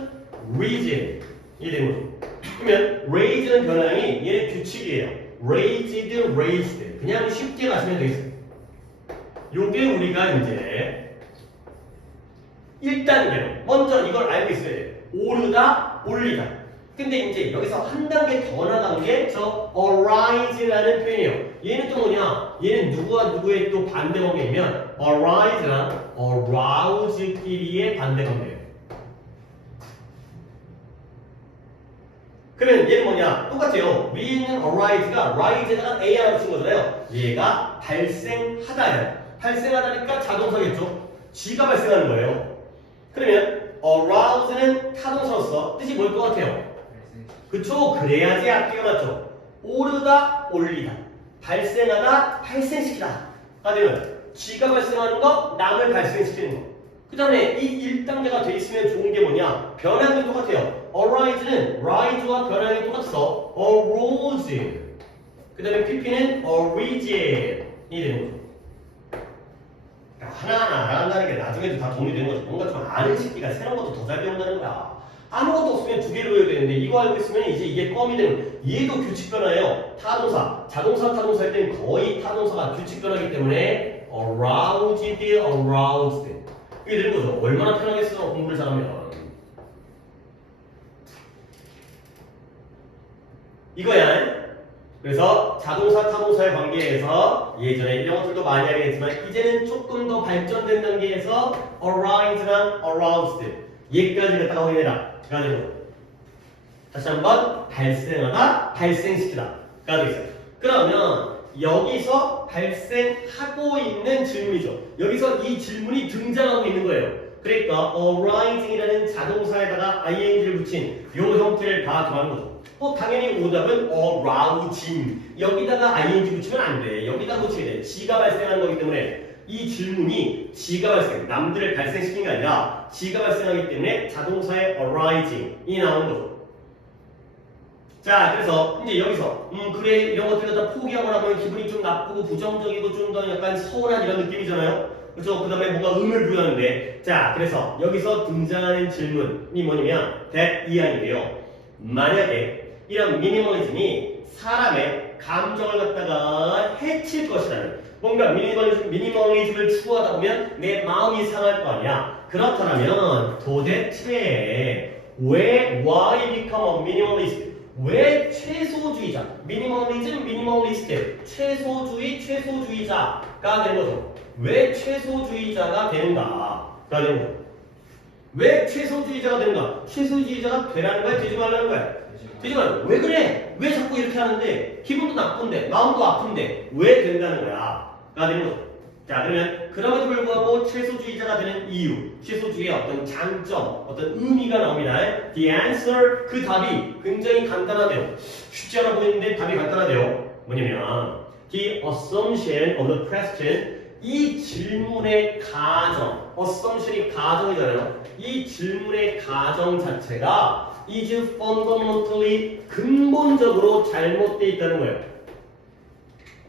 risen 이 되는 거죠. 그러면 raise는 변화형이 얘는 규칙이에요. raised. 그냥 쉽게 가시면 되겠어요. 요게 우리가 이제 1단계로 먼저 이걸 알고 있어야 돼요. 오르다, 올리다. 근데 이제 여기서 한 단계 더 나간 게 저 arise라는 표현이에요. 얘는 또 뭐냐? 얘는 누구와 누구의 또 반대 관계이면 arise랑 arouse끼리의 반대 관계예요. 그러면 얘는 뭐냐? 똑같아요. 위에 있는 arise가 rise에다가 AR로 붙인 거잖아요. 얘가 발생하다예요. 발생하다니까 자동사겠죠? G가 발생하는 거예요. 그러면 arouse는 타동사로서 뜻이 뭘 것 같아요? 그쵸? 그래야지 앞뒤가 맞죠? 오르다, 올리다. 발생하다, 발생시키다. 가 되면 G가 발생하는 거, 남을 발생시키는 거. 그 다음에 이 1단계가 돼 있으면 좋은 게 뭐냐? 변화는 똑같아요. arise는 rise와 변화는 똑같아서 arose. 그 다음에 pp는 origin이 되는 거죠. 하나하나 알아간다는 게 나중에도 다 도움이 되는 거죠. 뭔가 좀 아는 새끼가 새로운 것도 더 잘 배운다는 거야. 아무것도 없으면 두 개를 외워야 되는데 이거 알고 있으면 이제 이게 껌이 되는 얘도 규칙 변화예요. 타동사, 자동사 타동사 할 때는 거의 타동사가 규칙 변화이기 때문에 aroused, aroused 이게 되는 거죠. 얼마나 편하겠어 공부를 잘하면. 이거야. 그래서 자동사 타동사의 관계에서 예전에 이런 것들도 많이 하긴 했지만 이제는 조금 더 발전된 단계에서 arise랑 aroused 얘까지 갖다가 확인해라. 가 되는 거. 다시 한번 발생하다, 발생시키다. 가 되겠어요. 그러면 여기서 발생하고 있는 질문이죠. 여기서 이 질문이 등장하고 있는 거예요. 그러니까 arising이라는 자동사에다가 ing를 붙인 이 형태를 다 더하는 거죠. 당연히 오답은 arousing. 여기다가 ing 붙이면 안 돼. 여기다 붙이게 돼. G가 발생하는 거기 때문에 이 질문이 G가 발생, 남들을 발생시킨 게 아니라 G가 발생하기 때문에 자동사의 arising이 나오는 거죠. 자, 그래서 이제 여기서 그래 이런 것들을 다 포기하고 나면 기분이 좀 나쁘고 부정적이고 좀 더 약간 서운한 이런 느낌이잖아요. 그렇죠? 그 다음에 뭔가 의미를 부여하는데 자, 그래서 여기서 등장하는 질문이 뭐냐면 that 이하인데요. 만약에 이런 미니멀리즘이 사람의 감정을 갖다가 해칠 것이라는 뭔가 미니멀리즘을 추구하다 보면 내 마음이 상할 거 아니야. 그렇다면 도대체 왜 why become a minimalist? 왜 최소주의자? 미니멀리즘, 미니멀리스트, 최소주의자가 되는 거죠. 왜 최소주의자가 되는가가 되는 거죠. 왜 최소주의자가 되는가? 최소주의자가 되라는 거야? 되지 말라는 거야? 되지 말라. 왜 그래? 왜 자꾸 이렇게 하는데? 기분도 나쁜데, 마음도 아픈데 왜 된다는 거야? 가 되는 거죠. 자, 그러면 그럼에도 불구하고 최소주의자가 되는 이유, 최소주의의 어떤 장점, 어떤 의미가 나옵니다. The answer, 그 답이 굉장히 간단하대요. 쉽지 않아 보이는데 답이 간단하대요. 뭐냐면 The assumption of the question, 이 질문의 가정, assumption이 가정이잖아요. 이 질문의 가정 자체가 is fundamentally, 근본적으로 잘못되어 있다는 거예요.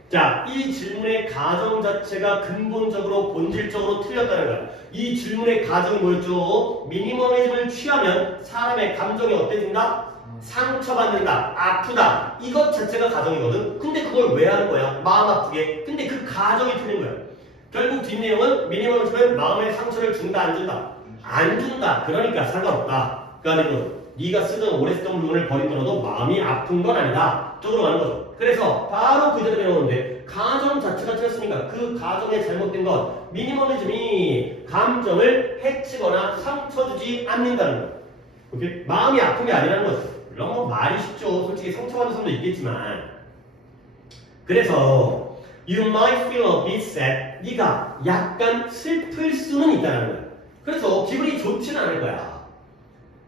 자, 이 질문의 가정 자체가 근본적으로 본질적으로 틀렸다는 거야. 이 질문의 가정이 뭐였죠? 미니멀리즘을 취하면 사람의 감정이 어때진다? 상처받는다, 아프다. 이것 자체가 가정이거든. 근데 그걸 왜 하는 거야? 마음 아프게. 근데 그 가정이 틀린 거야. 결국 뒷내용은 미니멀리즘은 마음에 상처를 준다, 안 준다? 안 준다. 그러니까 상관없다. 그러니까 네가 쓰던 오래 쓰던 물건을 버리더라도 마음이 아픈 건 아니다. 쪽으로 가는 거죠. 그래서 바로 그대로 배우는데 가정 자체가 틀렸으니까 그 가정에 잘못된 건 미니멀리즘이 감정을 해치거나 상처 주지 않는다는 거예요. 오케이? 마음이 아픈 게 아니라는 거죠. 물론 뭐 말이 쉽죠. 솔직히 상처받는 사람도 있겠지만. 그래서 you might feel a bit sad. 네가 약간 슬플 수는 있다는 거야. 그래서 기분이 좋지는 않을 거야.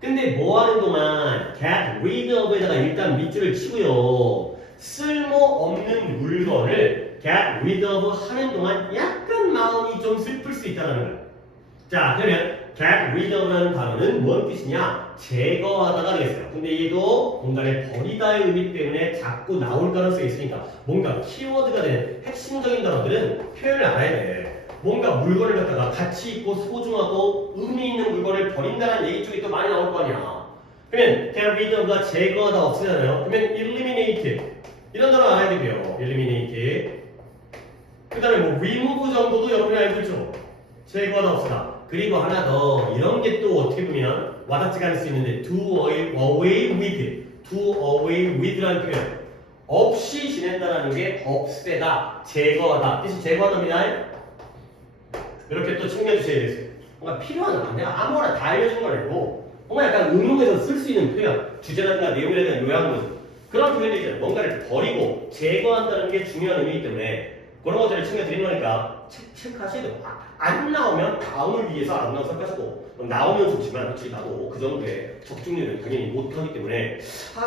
근데 뭐 하는 동안 get rid of에다가 일단 밑줄을 치고요. 쓸모없는 물건을 get rid of 하는 동안 약간 마음이 좀 슬플 수 있다는 거예요. 자, 그러면 get rid of라는 단어는 뭔 뜻이냐? 제거하다가 되겠어요. 근데 얘도 공간에 버리다의 의미 때문에 자꾸 나올 가능성이 있으니까 뭔가 키워드가 되는 핵심적인 단어들은 표현을 알아야 돼. 뭔가 물건을 갖다가 가치 있고 소중하고 의미 있는 물건을 버린다는 얘기 쪽이 또 많이 나올 거 아니야. 그러면 get rid of가 제거하다 없애잖아요. 그러면 eliminate 이런 단어 알아야 돼요. eliminate. 그 다음에 뭐 remove 정도도 여러분이 알고 있죠. 제거하다 없애다. 그리고 하나 더 이런 게 또 어떻게 보면 와닿지가 않을 수 있는데 do away with라는 표현. 없이 지낸다라는 게 없애다, 제거하다. 뜻이 제거하다입니다. 이렇게 또 챙겨주셔야 되겠어요. 뭔가 필요한, 내가 아무거나 다 알려준 건 아니고 뭔가 약간 응용해서 쓸 수 있는 표현, 주제라든가 내용에 대한 요약문, 그런 표현들이 있잖아요. 뭔가를 버리고 제거한다는 게 중요한 의미이기 때문에 그런 것들을 챙겨드린 거니까 체크하셔야 돼요. 안 나오면 다음을 위해서 안 나와서 생각하시고, 나오면 좋지만 솔직히 나도 그 정도의 적중률은 당연히 못하기 때문에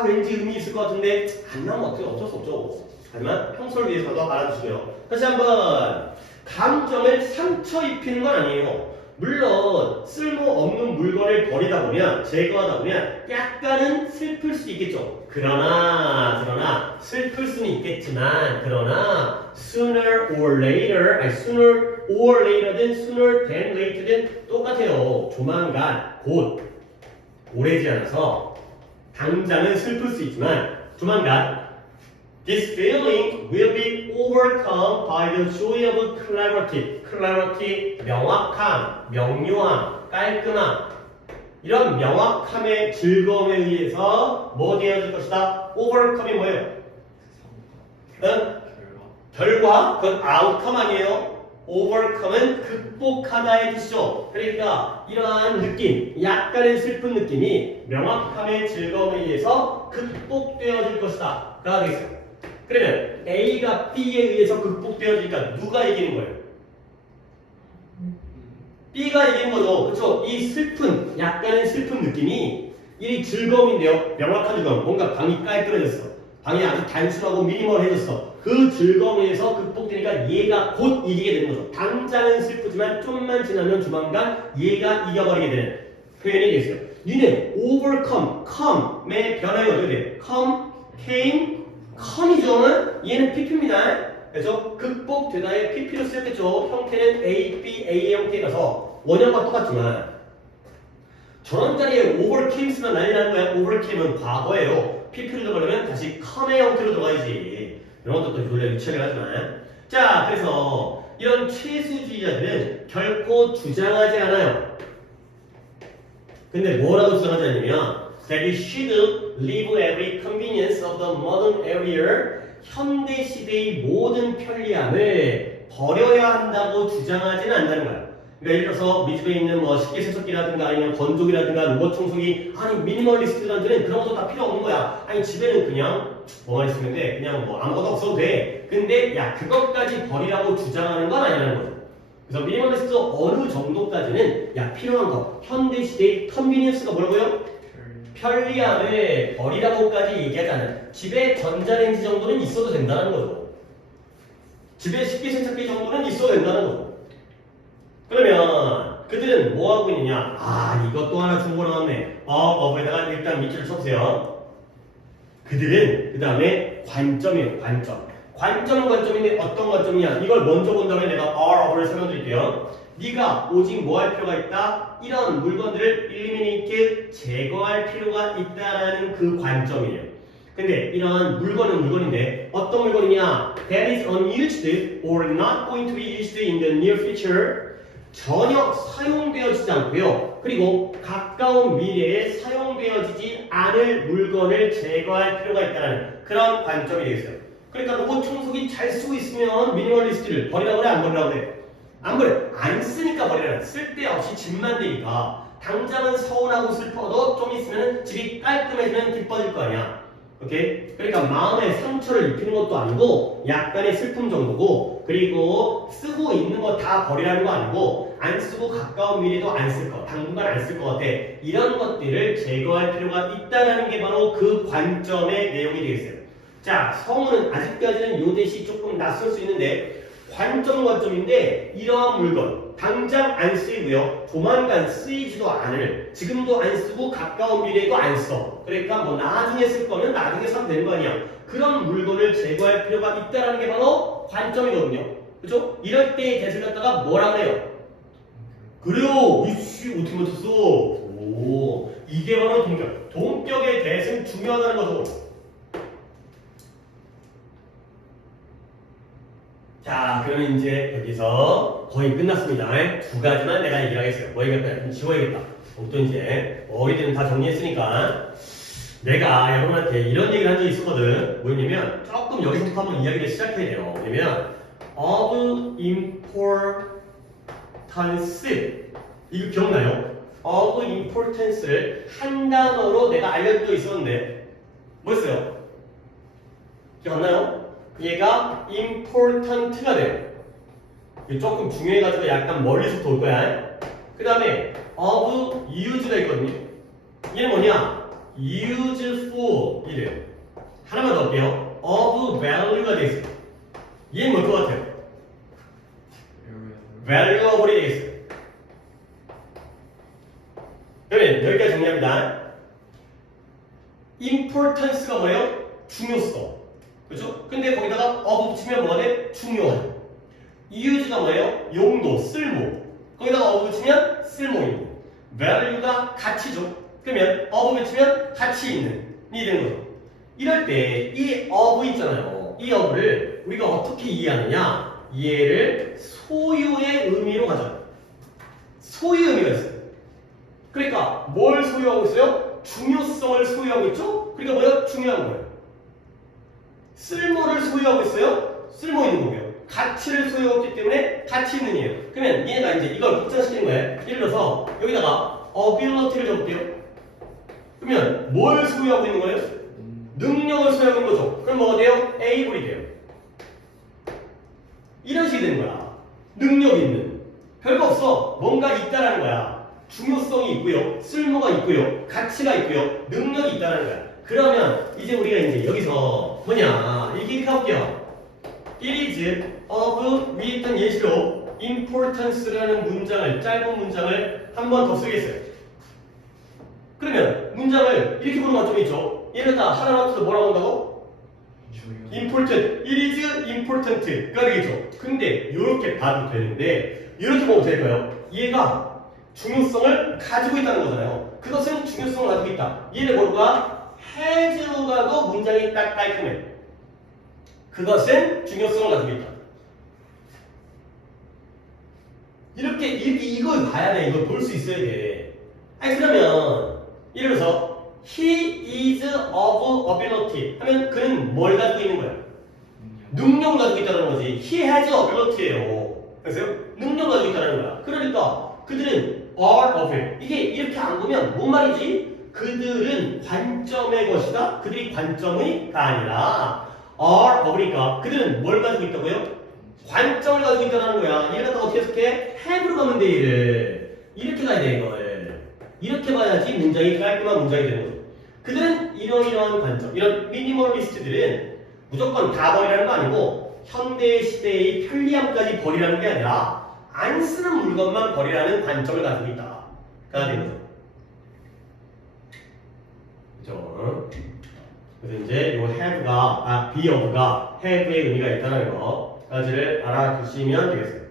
왠지 의미 있을 것 같은데 안 나오면 어쩔 수 없죠. 하지만 평소를 위해서도 알아주시고요. 다시 한번, 감정을 상처 입히는 건 아니에요. 물론 쓸모없는 물건을 버리다 보면, 제거하다 보면 약간은 슬플 수 있겠죠. 그러나 슬플 수는 있겠지만, 그러나 sooner or later든 sooner than later든 똑같아요. 조만간, 곧, 오래지 않아서 당장은 슬플 수 있지만 조만간 this feeling will be overcome by the joy of clarity. clarity, 명확함, 명료함, 깔끔함. 이런 명확함의 즐거움에 의해서 뭐 되어질 것이다? overcome이 뭐예요? 결과? 그건 outcome 아니에요? overcome은 극복하다의 뜻이죠. 그러니까 이러한 느낌, 약간의 슬픈 느낌이 명확함의 즐거움에 의해서 극복되어질 것이다 가 되겠어요. 그러면 A가 B에 의해서 극복되어지니까 누가 이기는 거예요? B가 이기는 거죠. 그렇죠? 이 슬픈, 약간의 슬픈 느낌이 이 즐거움인데요. 명확한 즐거움. 뭔가 방이 깔끔해졌어. 방이 아주 단순하고 미니멀해졌어. 그 즐거움에 의해서 극복되니까 얘가 곧 이기게 되는 거죠. 당장은 슬프지만 좀만 지나면 조만간 얘가 이겨버리게 되는 표현이 되겠어요. 니네 overcome, come의 변화가 어떻게 돼? came, come이죠. 얘는 pp입니다. 그래서 극복되다의 pp로 쓰였겠죠. 형태는 A, B, A의 형태라서 원형과 똑같지만 저런 자리에 overcame 쓰면 난리 나는 거야. overcame은 과거예요. pp를 들어가려면 다시 come의 형태로 들어가야지. 이런 것도 또 원래 유치하긴 하지만. 자, 그래서 이런 최수주의자들은 결코 주장하지 않아요. 근데 뭐라고 주장하지 않냐면 that you should leave every convenience of the modern era. 현대 시대의 모든 편리함을 버려야 한다고 주장하지는 않는다는 거야. 그러니까 예를 들어서 우리 집에 있는 뭐 식기세척기라든가 아니면 건조기라든가 로봇 청소기, 아니 미니멀리스트들한테는 그런 것도 다 필요 없는 거야. 아니 집에는 그냥 뭐만 있으면 돼. 그냥 뭐 아무것도 없어도 돼. 근데 야 그것까지 버리라고 주장하는 건 아니라는 거죠. 그래서 미니멀리스트 어느 정도까지는 야 필요한 거, 현대 시대의 컨비니언스가 뭐라고요? 편리함을 버리라고까지 얘기하지 않아요. 집에 전자레인지 정도는 있어도 된다는 거죠. 집에 식기세척기 정도는 있어도 된다는 거죠. 그러면 그들은 뭐 하고 있느냐? 이것도 하나 중고 나왔네. 업에다가 일단 밑줄을 쳐보세요. 그들은 그 다음에 관점이에요. 관점은 관점인데 어떤 관점이냐? 이걸 먼저 본 다음에 내가 업을 설명드릴게요. 네가 오직 뭐 할 필요가 있다? 이런 물건들을 eliminate, 제거할 필요가 있다라는 그 관점이에요. 근데 이런 물건은 물건인데 어떤 물건이냐? That is unused or not going to be used in the near future. 전혀 사용되어지지 않고요. 그리고 가까운 미래에 사용되어지지 않을 물건을 제거할 필요가 있다는 그런 관점이 되겠어요. 그러니까 로봇 청소기 잘 쓰고 있으면 미니멀리스트를 버리라고 그래? 안 버리라고 그래? 안 버려. 안 쓰니까 버리라. 쓸데없이 집만 되니까 당장은 서운하고 슬퍼도 좀 있으면 집이 깔끔해지면 기뻐질 거 아니야. 오케이? 그러니까 마음에 상처를 입히는 것도 아니고 약간의 슬픔 정도고, 그리고 쓰고 있는 거 다 버리라는 거 아니고 안 쓰고 가까운 미래도 안 쓸 거, 당분간 안 쓸 것 같아. 이런 것들을 제거할 필요가 있다는 게 바로 그 관점의 내용이 되겠어요. 자, 성우는 아직까지는 요 대시 조금 낯설 수 있는데 관점인데 이러한 물건 당장 안 쓰이고요. 조만간 쓰이지도 않을, 지금도 안 쓰고 가까운 미래에도 안 써. 그러니까 뭐 나중에 쓸 거면 나중에 사면 되는 거 아니야. 그런 물건을 제거할 필요가 있다는 게 바로 관점이거든요. 그죠? 이럴 때의 대을 갖다가 뭐라 그래요? 그래요. 이씨 어떻게 맞췄어? 오, 이게 바로 동격. 동격의 대은 중요하다는 거죠. 자, 그러면 이제 여기서 거의 끝났습니다. 두 가지만 내가 얘기를 하겠어요. 뭐 얘기할까요? 좀 지워야겠다. 또 이제 어휘들은 다 정리했으니까 내가 여러분한테 이런 얘기를 한 적이 있었거든. 뭐였냐면 조금 여기서부터 한번 이야기를 시작해야 돼요. 왜냐면 of importance 이거 기억나요? of importance를 한 단어로 내가 알려준 적 있었는데 뭐였어요? 기억나요? 얘가 important가 돼요. 이게 조금 중요해가지고 약간 멀리서부터 올 거야. 그 다음에 of use가 있거든요. 얘는 뭐냐? useful 이래요. 하나만 더 할게요. of value가 돼 있어요. 얘는 뭘 것 같아요? valuable이 돼 있어요. 그러면 여기까지 정리합니다. importance가 뭐예요? 중요성. 그렇죠? 근데 거기다가 of 붙이면 뭐가 돼? 중요한. use가 뭐예요? 용도, 쓸모. 거기다가 of 붙이면 쓸모있는. value가 가치죠. 그러면 of 붙이면 가치 있는 이 되는 거죠. 이럴 때 이 of 있잖아요. 이 of를 우리가 어떻게 이해하느냐? 얘를 소유의 의미로 가져요. 소유의 의미가 있어요. 그러니까 뭘 소유하고 있어요? 중요성을 소유하고 있죠? 그러니까 뭐예요? 중요한 거예요. 쓸모를 소유하고 있어요? 쓸모 있는 거고요. 가치를 소유하고 있기 때문에 가치 있는 이에요. 그러면 얘가 이제 이걸 복잡시키는 거예요. 예를 들어서 여기다가 ability를 적을게요. 그러면 뭘 소유하고 있는 거예요? 능력을 소유하고 있는 거죠. 그럼 뭐가 돼요? able이 돼요. 이런 식이 되는 거야. 능력 있는. 별거 없어. 뭔가 있다라는 거야. 중요성이 있고요. 쓸모가 있고요. 가치가 있고요. 능력이 있다라는 거야. 그러면 이제 우리가 이제 여기서 뭐냐 이렇게 해볼게요. It is of 위에 있던 예시로 importance라는 문장을 짧은 문장을 한 번 더 쓰겠어요. 그러면 문장을 이렇게 보는 관점이 있죠. 얘네다 하나만 써서 뭐라고 한다고? important. It is important가 되겠죠. 근데 이렇게 봐도 되는데 이렇게 보면 될까요? 얘가 중요성을 가지고 있다는 거잖아요. 그것은 중요성을 가지고 있다. 얘를 뭐가? has로 가도 문장이 딱 깔끔해. 그것은 중요성을 가지고 있다. 이렇게 이걸 봐야 돼. 이걸 볼 수 있어야 돼. 아니 그러면 예를 들어서 he is of ability 하면 그는 뭘 가지고 있는 거야? 능력 가지고 있다는 거지. he has ability예요. 그래서 능력 가지고 있다는 거야. 그러니까 그들은 are of it. 이게 이렇게 안 보면 뭔 말이지? 그들은 관점의 것이다. 그들이 관점의가 아니라 are of니까 그들은 뭘 가지고 있다고요? 관점을 가지고 있다는 거야. 얘를 갖다가 어떻게 해석해? have로 가면 돼. 얘를 이렇게 가야 돼 이걸. 이렇게 봐야지 문장이 깔끔한 문장이 되는 거죠. 그들은 이러이러한 관점, 이런 미니멀리스트들은 무조건 다 버리라는 거 아니고 현대 시대의 편리함까지 버리라는 게 아니라 안 쓰는 물건만 버리라는 관점을 가지고 있다. 가 되는 거죠. 그죠? 그래서 이제 요 have가 be of가 have의 의미가 있다는 거까지를 알아두시면 되겠어요.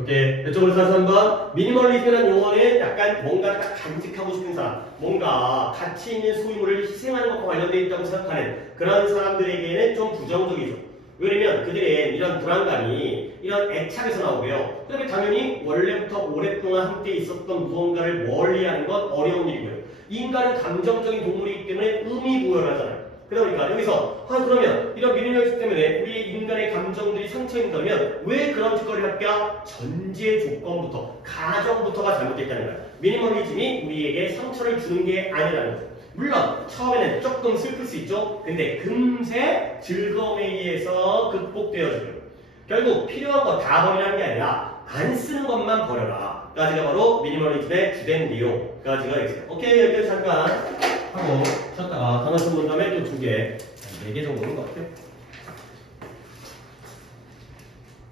오케이. 이쪽으로 다시 한번 미니멀리즘이라는 용어는 약간 뭔가 딱 간직하고 싶은 사람, 뭔가 가치 있는 소유물을 희생하는 것과 관련되어 있다고 생각하는 그런 사람들에게는 좀 부정적이죠. 왜냐면 그들의 이런 불안감이 이런 애착에서 나오고요. 그다음에 당연히 원래부터 오랫동안 함께 있었던 무언가를 멀리하는 건 어려운 일이고요. 인간은 감정적인 동물이기 때문에 의미 부여를 하잖아요. 그러니까 여기서 그러면 이런 미니멀리즘 때문에 우리의 인간의 감정들이 상처입니다면 왜 그런 짓거리를 할까? 전제 조건부터 가정부터가 잘못됐다는 거야. 미니멀리즘이 우리에게 상처를 주는 게 아니라는 거죠. 물론 처음에는 조금 슬플 수 있죠. 근데 금세 즐거움에 의해서 극복되어져요. 결국 필요한 거 다 버리라는 게 아니라 안 쓰는 것만 버려라 까지가 바로 미니멀리즘의 주된 내용까지가 되겠어요. 오케이, 여기까지 잠깐 하고 쉬었다가 단어 전문 다음에 또 2개, 4개 정도인 것 같아요.